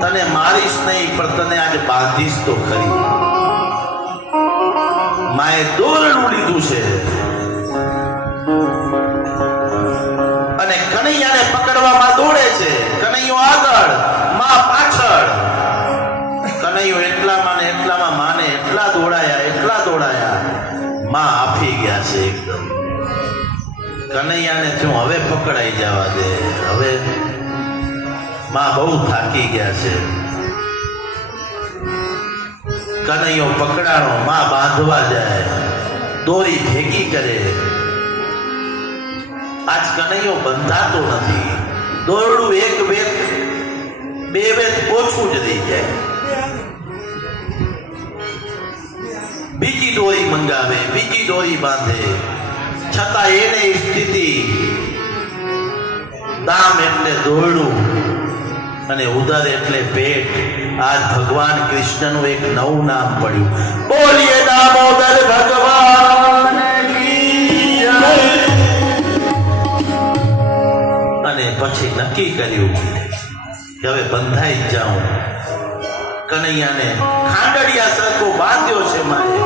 તને મારીશ નહીં પણ તને આજે બાંધીશ તો ખરી. માએ દોરડું લીધું છે અને કનૈયાને પકડવામાં દોડે છે. કનૈયો આગળ, માં પાછળ. કનૈયો એટલામાં ને એટલામાં માને એટલા દોડાયા માં આફી ગયા છે એકદમ. કનૈયાને થયું હવે પકડાઈ જવા દે. હવે માં બહુ થાકી ગયા છે. કનૈયો પકડાણો, માં બાંધવા જાય, દોરી ભેગી કરે. આજ કનૈયો બંધાતો નથી. દોરડું એક બે ઓછું જ રહી જાય. બીજી દોરી મંગાવે, બીજી દોરી બાંધે. છતાં એને સ્થિતિ દામ એટલે દોરડું અને ઉદર એટલે પેટ. આજ ભગવાન કૃષ્ણનું એક નવું નામ પડ્યું. બોલીએ દામોદર ભગવાન કી જય. અને પછી નક્કી કર્યું કે હવે બંધાઈ જ જાઉં. કનૈયાને ખાંડડિયા સરખો બાંધ્યો છે મારે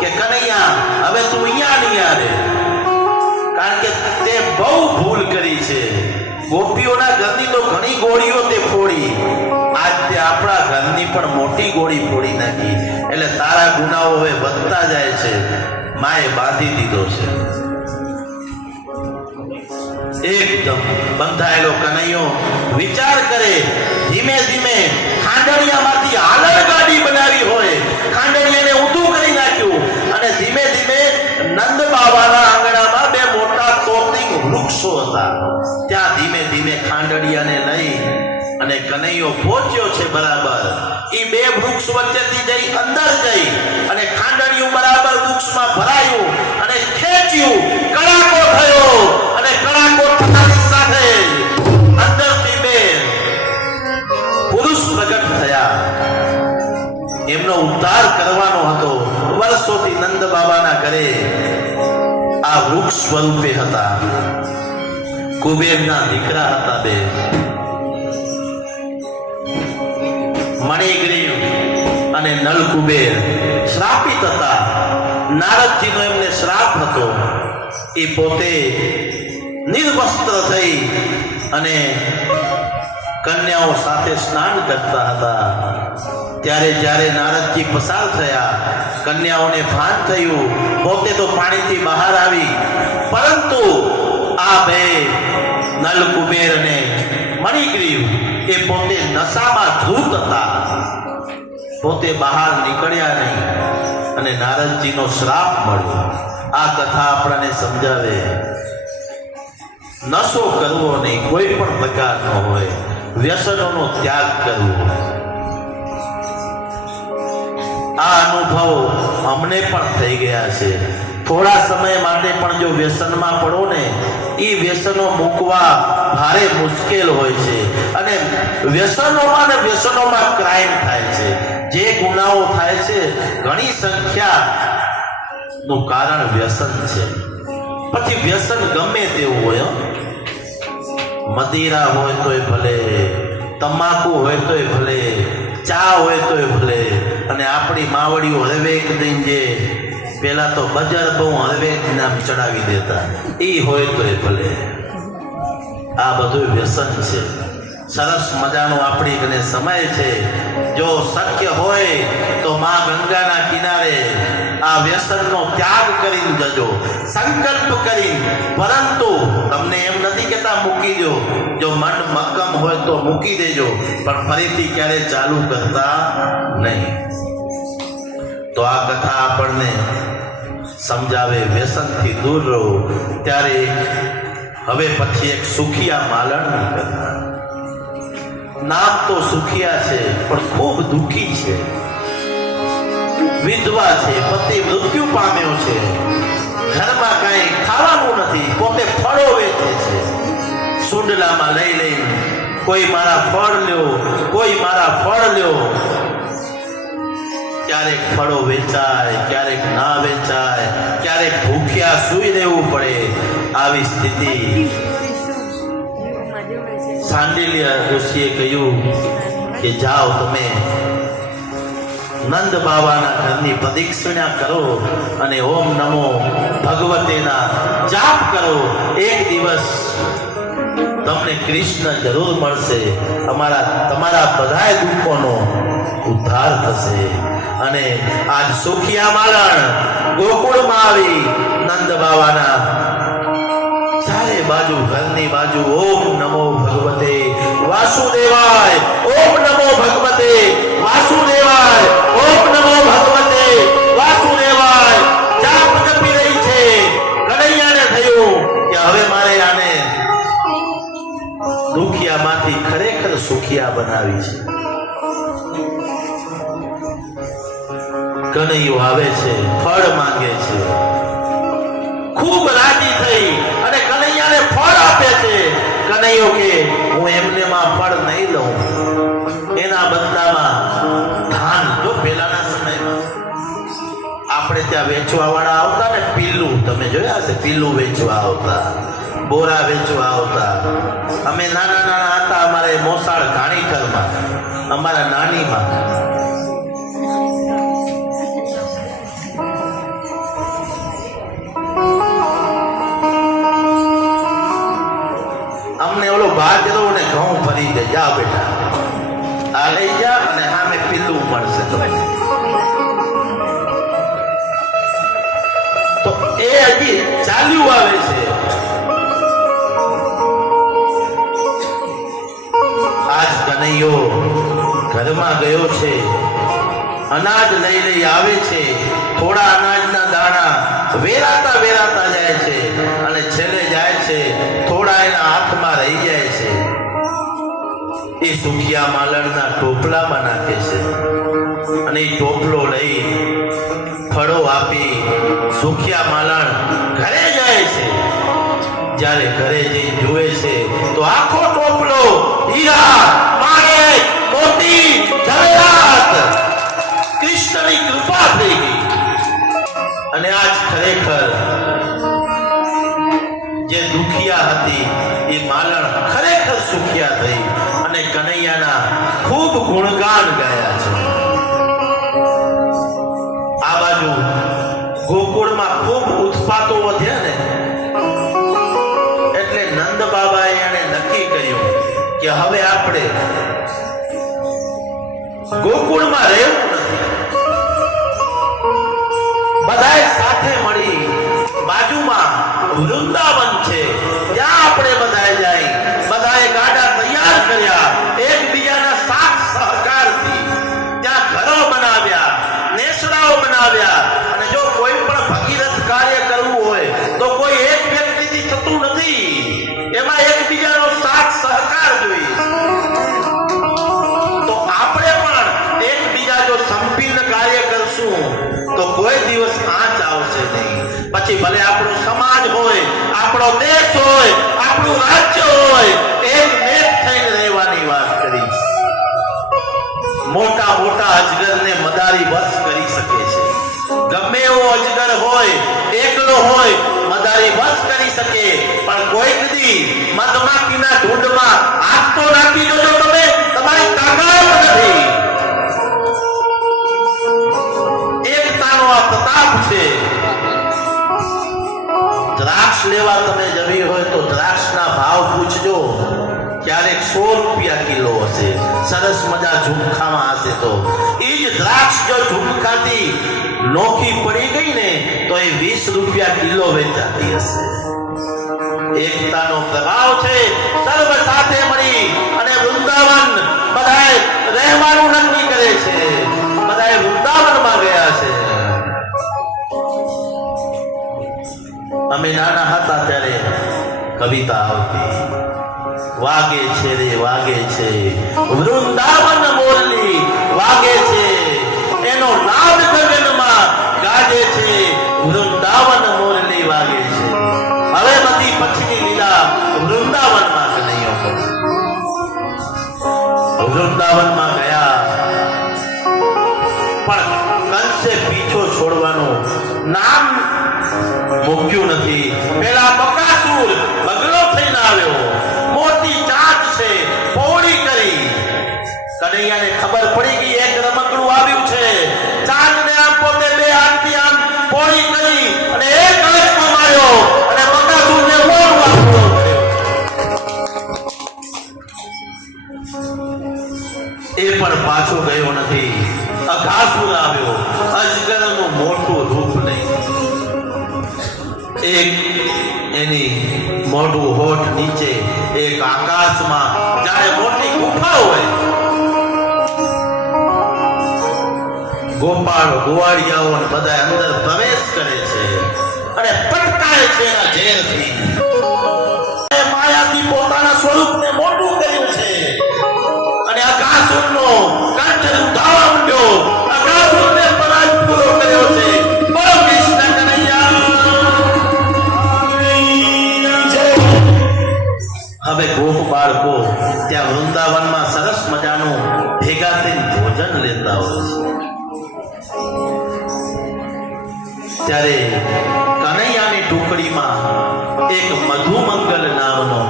કે કનૈયા હવે તું અહીંયા નહીં આવે, કારણ કે તે બહુ ભૂલ કરી છે. ગોપીઓના ઘરની તો ઘણી ગોળીઓ તે ફોડી, આજ તે આપણા ઘરની પણ મોટી ગોળી ફોડી નાખી. એટલે તારા ગુનાઓ હવે વધતા જાય છે. માએ બાંધી દીધો છે. એકદમ બંધાયેલો કનૈયો વિચાર કરે, ધીમે ધીમે ખાંડણિયામાંથી હાલર ગાડી બનાવી હોય, ખાંડણિયાને ઊંધું કરી નાખ્યું અને ધીમે ધીમે નંદ બાબાના આંગણામાં બે મોટા તોતિંગ વૃક્ષો હતા. ત્યાં ધીમે ધીમે ખાંડણિયાને લઈ અને કનૈયો પહોંચ્યો છે બરાબર. એ બે વૃક્ષ વચ્ચેથી જઈ અંદર જઈ અને ખાંડણિયું બરાબર વૃક્ષમાં ભરાયું અને ખેંચ્યું. કડાકો થયો અને કડાકો થતાની સાથે અંદરથી બે પુરુષ પ્રગટ થયા. એમનો ઉદ્ધાર કરવાનો હતો. વર્ષોથી નંદ બાબાના ઘરે આ વૃક્ષ સ્વરૂપે હતા. કુબેરના દીકરા હતા બે, મણિગ્રીવ અને નળ કુબેર. શ્રાપિત હતા. નારદજીનો એમને શ્રાપ હતો. એ પોતે નિર્વસ્ત્ર થઈ અને કન્યાઓ સાથે સ્નાન કરતા હતા. ત્યારે જ્યારે નારદજી પસાર થયા, કન્યાઓને ભાન થયું. પોતે તો પાણીથી બહાર આવી, પરંતુ આ બે નલ કુબેર અને મણિગ્રીવ એ પોતે નશામાં ધૂત હતા. પોતે બહાર નીકળ્યા નહીં અને નારદજીનો શ્રાપ મળ્યો. આ કથા આપણને સમજાવે નશો કરવો નહીં, કોઈ પણ પ્રકારનો હોય. વ્યસનોનો ત્યાગ કરવો. આ અનુભવ અમને પણ થઈ ગયા છે. થોડા સમય માટે પણ જો વ્યસનમાં પડો ને, એ વ્યસનો મૂકવા ભારે મુશ્કેલ હોય છે. અને વ્યસનોમાં ક્રાઇમ થાય છે. જે ગુનાઓ થાય છે ઘણી સંખ્યા નું કારણ વ્યસન છે. પછી વ્યસન ગમે તેવું હોય, મદિરા હોય તોય ભલે, તમાકુ હોય તોય ભલે, ચા હોય તોય ભલે. અને આપણી માવડીઓ હળવેક દઈને જે પેલા તો બજાર બહુ હળવેક નામ ચડાવી દેતા, એ હોય તોય ભલે. આ બધું વ્યસન છે. સરસ મજાનો આપણી કને સમય છે. જો શક્ય હોય તો માં ગંગાના કિનારે આ વ્યસનનો ત્યાગ કરીને જજો, સંકલ્પ કરી. પરંતુ તમને એમ નથી કહેતા મૂકી દો. જો મન મક્કમ હોય તો મૂકી દેજો, પણ ફરીથી ક્યારે ચાલુ કરતા નહીં. તો આ કથા આપણને સમજાવે વ્યસનથી દૂર રહો. ત્યારે હવે પછી એક સુખિયા માલણની કથા. નામ તો સુખિયા છે પણ ખૂબ દુઃખી છે. વિધવા છે, પતિ મૃત્યુ પામ્યો છે, ઘરમાં કઈ ખાવાનું નથી, પોતે ફળો વેચે છે. સુંડલામાં લઈ લઈ કોઈ મારા ફળ લ્યો, કોઈ મારા ફળ લ્યો. ક્યારેક ફળો વેચાય, ક્યારેક ના વેચાય, ક્યારેક ભૂખ્યા સૂઈ રહેવું પડે. આવી સ્થિતિ સાંડિલ્ય ઋષિએ કહ્યું કે જાઓ તમે નંદ બાબાના ઘરની પ્રદક્ષિણા કરો અને ઓમ નમો ભગવતેના જાપ કરો. એક દિવસ તમને કૃષ્ણ જરૂર મળશે. તમારા બધા દુઃખોનો ઉદ્ધાર થશે. અને આજ સુખિયા માલણ ગોકુળમાં આવી નંદ બાબાના ચારે બાજુ, ઘરની બાજુ ઓમ નમો ભગવતે વાસુદેવાય, ઓમ નમો ભગવતે વાસુદેવાય, ઓમ નમો ભગવતે વાસુદેવાય જાપ જપી રહી છે. કનૈયાને થયું કે હવે મારે આને દુખિયામાંથી ખરેખર સુખિયા બનાવી છે. કનૈયો આવે છે, ફળ માંગે છે, ખૂબ રાજી રાજી થઈ અને કનૈયાને ફળ આપે છે. કનૈયો કે હું એમને માં ફળ નહીં લઉં, એના બદલામાં ધાન. જો પહેલાના સમયમાં આપણે ત્યાં વેચવા વાળા આવતા ને, પીલું તમે જોયા હશે, પીલું વેચવા આવતા, બોરા વેચવા આવતા. અમે નાના નાના હતા, અમારે મોસાળ ઘાણીઠરમાં, અમારા નાનીમાં અમને ઓલો બાજરો ને ઘઉં ભરી દે, જા બેટા આ લઈ જા અને સામે પીલું મળશે તમે. તો એ હજી ચાલ્યું આવે છે. આજ કનૈયો ઘરમાં ગયો છે, અનાજ લઈ લઈ આવે છે. થોડા અનાજના દાણા વેરાતા વેરાતા જાય છે અને છેલ્લે જાય છે થોડા એના હાથમાં રહી જાય છે. એ સુખિયા માલણના ટોપલામાં નાખે છે અને એ ટોપલો લઈ ફળો આપી સુખિયા માલણ ઘરે જાય છે. જ્યારે ઘરે જઈ જુએ છે તો આખો ટોપલો હીરા, માણેક, મોતી, જવેરાત, કૃષ્ણની કૃપા થઈ ગઈ. અને આજ ખરેખર જે દુખિયા હતી એ માલણ ખરેખર સુખિયા થઈ અને કનૈયાના ખૂબ ગુણગાન ગાયા છે. આ બાજુ ગોકુળમાં ખૂબ ઉત્પાતો વધ્યા ને, એટલે નંદ બાબાએ એને નક્કી કર્યું કે હવે આપણે ગોકુળમાં રહેવું નથી. બધાએ સાથે મળી, બાજુમાં વૃંદાવન છે ત્યાં આપણે બધાએ જાય. બધાએ ગાડા તૈયાર કર્યા, એકબીજાના સાથ સહકારથી ત્યાં ઘરો બનાવ્યા, નેસડાઓ બનાવ્યા. અને જો કોઈ પણ ભગીરથ કાર્ય કરવું હોય તો કોઈ એક વ્યક્તિથી થતું નથી, એમાં એકબીજાનો સાથ સહકાર જોઈએ. તો આપણે પણ એકબીજા જો સંપીર્ણ કાર્ય કરશું તો કોઈ દિવસ આંચ આવશે નહીં. પછી ભલે આપણો સમાજ હોય, આપણો દેશ હોય, આપણું રાજ્ય હોય, એક મેક થઈને રહેવાની વાત કરી. મોટા મોટા અજગરને મદારી વશ કરી શકે છે. ગમે એવો અજગર હોય, એકલો હોય, મદારી વશ કરી શકે. પણ કોઈક દી મધમાખીના ઝુંડમાં હાથ તો નાખી જોજો તમે, તમારી તાકાત નથી. એકતાનો આ પ્રતાપ છે. દ્રાક્ષ લેવા તમે જવી હોય તો દ્રાક્ષના ભાવ પૂછજો. ક્યારેક 100 રૂપિયા કિલો હશે, સરસ મજા ઝુમખામાં હશે. તો એ જ દ્રાક્ષ જો ઝુમખાથી નોખી પડી ગઈ ને તો એ 20 રૂપિયા કિલો વેચાતી હશે. એકતાનો પ્રભાવ છે. સર્વ સાથે મળી અને વૃંદાવન બધાએ રહેવાનું નક્કી કરે છે. બધાએ વૃંદાવનમાં ગયા છે. અમે નાના હતા ત્યારે કવિતા આવતી, વાગે છે રે વાગે છે વૃંદાવન મોરલી વાગે છે, એનો નાદ ગગનમાં ગાજે છે, વૃંદાવન મોરલી વાગે છે. હવે બધી પછીની લીલા વૃંદાવનમાં કનૈયો કરે. વૃંદાવનમાં ગયા પણ કંસે પીછો છોડવાનું નામ મૂક્યું નથી. પેલા બકાસુર બગલો થઈને આવ્યો, મોટી ચાંચ છે, પોળી કરી. કનૈયાને ખબર પડી ગઈ એક રમકડું આવ્યું છે. ચાંચને આમ પોતે બે હાથથી આમ પોળી કરી અને એક હાથમાં માર્યો અને બકાસુરને મોઢું આપતો કર્યો. એ પણ પાછો ગયો નથી. અઘાસુર આવ્યો, અજગરનું મોટું રૂપ નહીં. એક એની મોઢું હોઠ નીચે, એક આકાશમાં જાણે મોટી ગુફા હોય. ગોપાળ ગોવાળિયાઓ ને બધા અંદર પ્રવેશ કરે છે અને પટકાય છે એના ઝેરથી. માયાથી પોતાના સ્વરૂપને મોટું કર્યું છે અને અઘાસુરનો કંઠ ઉધાવા માંડ્યો. અઘાસુરને પરાજ પૂરો કર્યો છે. બોલો કૃષ્ણ કનૈયા. હવે ગોપ બાળકો ત્યાં વૃંદાવનમાં સરસ મજાનું ભેગા થઈને ભોજન લેતા હોય છે ત્યારે કનૈયાની ટુકડીમાં એક મધુમંગલ નામનો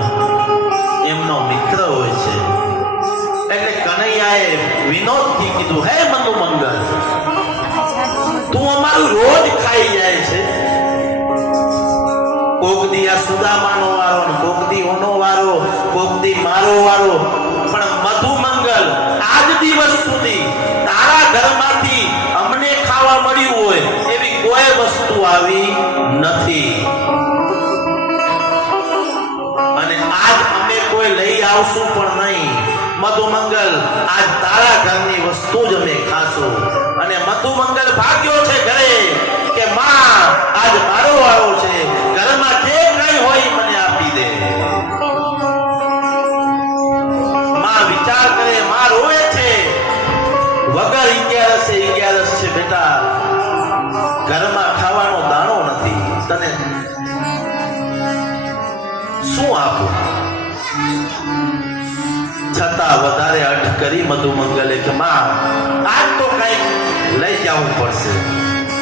એમનો મિત્ર હોય છે એટલે કનૈયાએ વિનોદથી કીધું, હે મધુમંગલ, તું અમારું રોજ ખાઈ જાય છે. કોક દી આ સુદામાનો વારો ને કોક દી ઓનો વારો, કોક દી મારો વારો, પણ મધુમંગલ આજ દિવસ સુધી તારા ઘરમાંથી અમને ખાવા મળ્યું હોય એવી કોઈ વસ્તુ આવી નથી અને આજ અમે કોઈ લઈ આવશું પણ નહીં. મધુમંગલ આજ તારા ઘરની વસ્તુ જ અમે ખાશું. અને મધુમંગલ ભાગ્યો છે ઘરે કે માં આજ મારો વારો છે, ઘરમાં જે કઈ હોય મને આપી દે. માં વિચાર કરે, માં રોવે છે, વગર 11 છે બેટા, ઘરમાં ખાવાનો દાણો નથી, તને શું આપું? છતાં વધારે અટ કરી મધુમંગલે કે માં આજ તો કઈક લઈ જવું પડશે,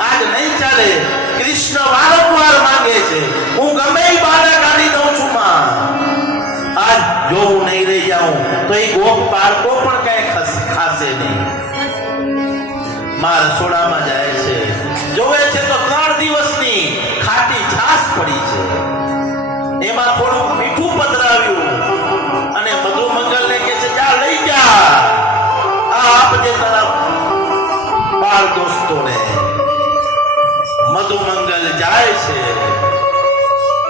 આજ નહીં ચાલે. કૃષ્ણ વારંવાર માંગે છે, હું ગમે એ બહાના કાઢી દઉં છું માં, આજ જો હું નહીં રહી જાઉં તો એ ગોપ બાળકો પણ કઈ ખાશે નહીં. માં રસોડામાં જાય છે, જોવે છે તો 3 દિવસની ખાટી છાશ પડી છે, એમાં થોડું મીઠું પધરાવ્યું અને મધુમંગલને કહે છે, જા લઈ જા, આ આપજે તારા બાળ દોસ્તોને. મધુમંગલ જાય છે,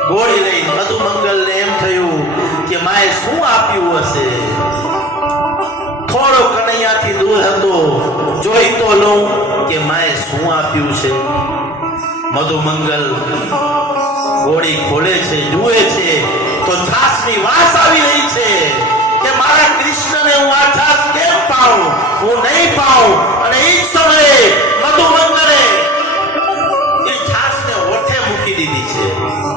ગોળી લઈ. મધુમંગલને એમ થયું કે માએ શું આપ્યું હશે, થોડો કનૈયાથી દૂર હતો, જોઈ તો લઉં કે માએ શું આપ્યું છે. મધુમંગલ ગોળી ખોલે છે, જુએ છે તો છાસની વાસ આવી રહી છે કે મારા કૃષ્ણને હું આ છાસ કેમ પાઉં, હું નહીં પાઉં. અને એ જ સમયે મધુમંગલે એ છાસને ઓઠે મૂકી દીધી છે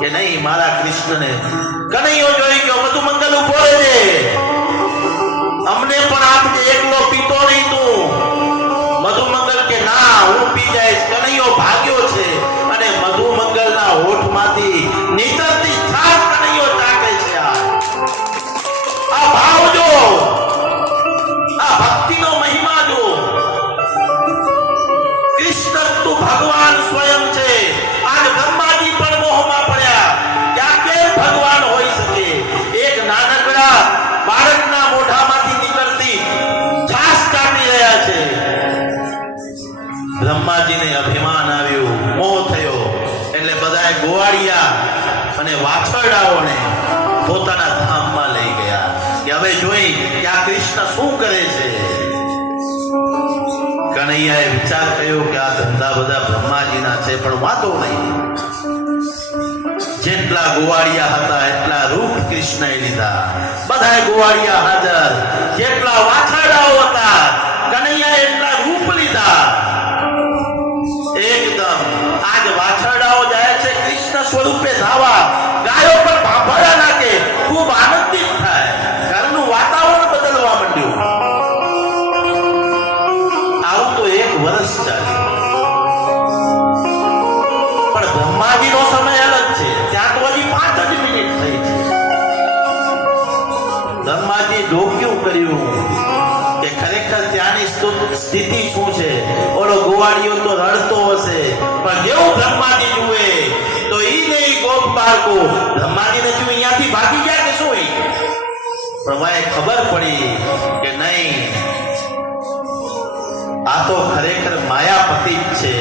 કે નહીં, મારા કૃષ્ણને. કનૈયો જોઈ ગયો, મધુમંગલ ઉભો રહેજે, અમને પણ આપજે, એકલો પીતો નહીં તું. મધુમંગલ કે ના, હું પી જઈશ. કનૈયો ભાગ્યો છે અને મધુમંગલના હોઠમાંથી નીતરતી છાસ કનૈયો ચાટે છે. આ ભાવ જો, આ ભક્તિનો મહિમા જો. કૃષ્ણ તો ભગવાન સ્વયં છે. આજ બ્રહ્માજી પણ મોહમાં પડ્યા કે આ કેમ ભગવાન હોઈ શકે. એક નાનકડા બાળકના મોઢામાંથી નીકળતી છાસ ચાટી રહ્યા છે. બ્રહ્માજીને અભિમાન આવ્યું, મોહ થયો, એટલે બધાએ ગોવાળિયા અને વાછરડાઓને પોતાના ધામમાં લઈ ગયા કે હવે જોઈ કે આ કૃષ્ણ શું કરે છે. કનૈયાએ વિચાર કર્યો કે આ ધંધા બધા બ્રહ્માજીના છે, પણ વાંધો નહીં. જેટલા ગોવાળિયા હતા એટલા રૂપ કૃષ્ણએ લીધા, બધાએ ગોવાળિયા હાજર. જેટલા વાછરડાઓ હતા કનૈયાએ એટલા રૂપ લીધા. એકદમ આજ વાછરડાઓ જાય છે કૃષ્ણ સ્વરૂપે ધાવા, ગાયો પણ ભાંભળા નાખે, ખૂબ આનંદિત થાય, ઘરનું વાતાવરણ બદલવા માંડ્યું. આવું તો 1 વર્ષ ચાલ્યું. પણ બ્રહ્માજીનો સમય અલગ છે, ત્યાં તો હજી 5 જ મિનિટ થઈ છે. બ્રહ્માજી ડોક્યું કર્યું કે ખરેખર ત્યાંની સ્થિતિ શું છે. ઓલો ગોવાળિયો તો રડતો હશે, પણ જેવું બ્રહ્માજી જુએ તો ઈ નહીં ગોપ બાળકો બ્રહ્માજીને જો અહીંયાથી ભાગી ગયા કે શું. પ્રભાએ ખબર પડી કે નહીં, આ તો ખરેખર માયાપતિ જ છે.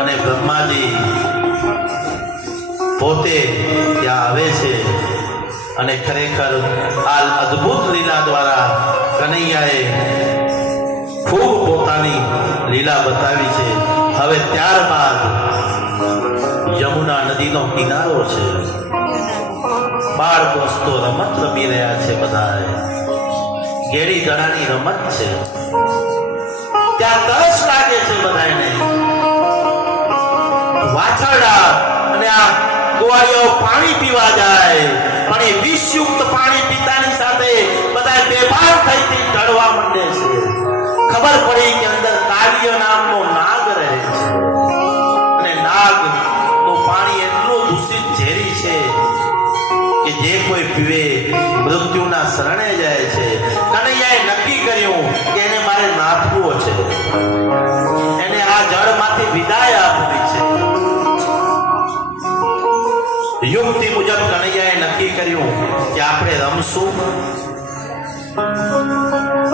અને બ્રહ્માજી પોતે ત્યાં આવે છે અને ખરેખર આ અદ્ભુત લીલા દ્વારા કનૈયાએ ખૂબ પોતાની લીલા બતાવી છે. હવે ત્યારબાદ યમુના નદીનો કિનારો છે, બાળ દોસ્તો રમત રમી રહ્યા છે, બધાએ ગેડી દડાની રમત છે. ત્યાં તરસ લાગે છે બધાને. વાછરડા અને આ ગોવાળીઓ પાણી પીવા જાય પણ એ વિષયુક્ત પાણી પીતાની સાથે બધા બેભાન થઈથી ઢળવા માંડે છે. ખબર પડી કે અંદર કાલિય નામનો નાગ રહે છે અને નાગનું પાણી એટલું દૂષિત ઝેરી છે કે જે કોઈ પીવે મૃત્યુના શરણે જાય છે. કનૈયાએ નક્કી કર્યું કે એને મારે નાથવો છે, એને આ જળમાંથી વિદાય આપવી છે. યુક્તિ મુજબ કનૈયાએ નક્કી કર્યું કે આપણે રમશું,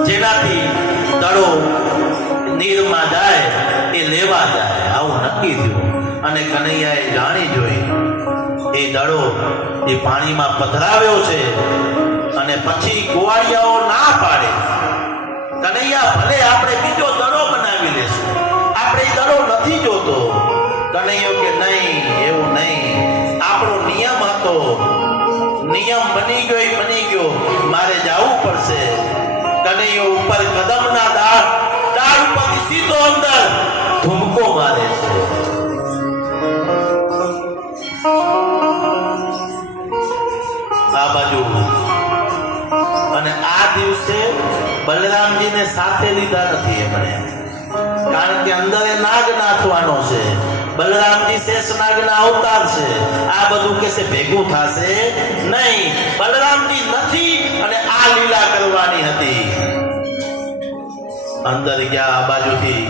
જેનાથી દડો નીરમાં જાય એ લેવા જાય, આવું નક્કી થયું. અને કનૈયાએ જાણી જોઈ એ દડો એ પાણીમાં પધરાવ્યો છે અને પછી ગોવાળિયાઓ ના પાડે, કનૈયા ભલે આપણે બીજો દડો બનાવી લેશું, આપણે એ દડો નથી જોતો. કનૈયો કે નહીં, એવું નહીં, આપણો નિયમ હતો, નિયમ બની ગયો એ બની ગયો, મારે જવું પડશે. કનૈયો ઉપર કદમના ડાળ ઉપરથી સીધો અંદર ધુમકો મારે છે. આ બાજુ અને આ દિવસે બલરામજીને સાથે લીધા નથી એમણે, કારણ કે અંદર એ નાગ નાથવાનો છે. બલરામજી શેષ નાગના અવતાર છે, આ બધું કેસે ભેગું થશે નહીં. બલરામજી નથી અને આ લીલા કરવાની હતી. અંદર ગયા, આ બાજુથી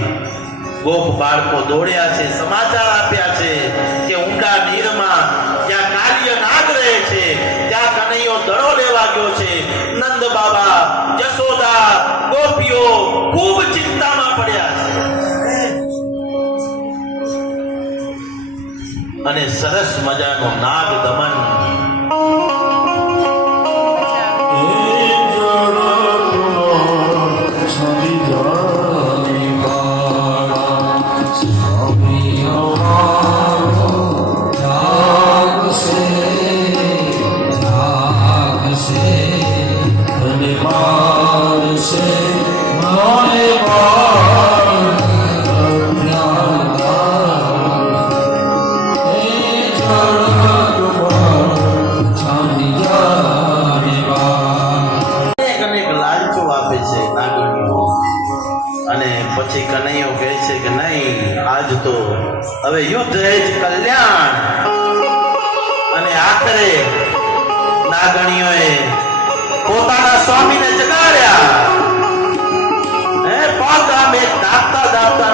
ગોપ બાળકો દોડ્યા છે, સમાચાર આપ્યા છે કે ઊંડા નીરમાં જ્યાં કાલિય નાગ રહે છે ત્યાં કનૈયો દડો લેવા ગયો છે. નંદ બાબા, જશોદા, ગોપીઓ ખૂબ ચિંતામાં પડ્યા છે અને સરસ મજાનો નાગ દમન પછી કનૈયો કહે છે કે નહીં, આજ તો હવે યુદ્ધ જ કલ્યાણ. અને આખરે નાગણીઓએ પોતાના સ્વામીને જગાડ્યા. પગ આમે દાબતા દાબતા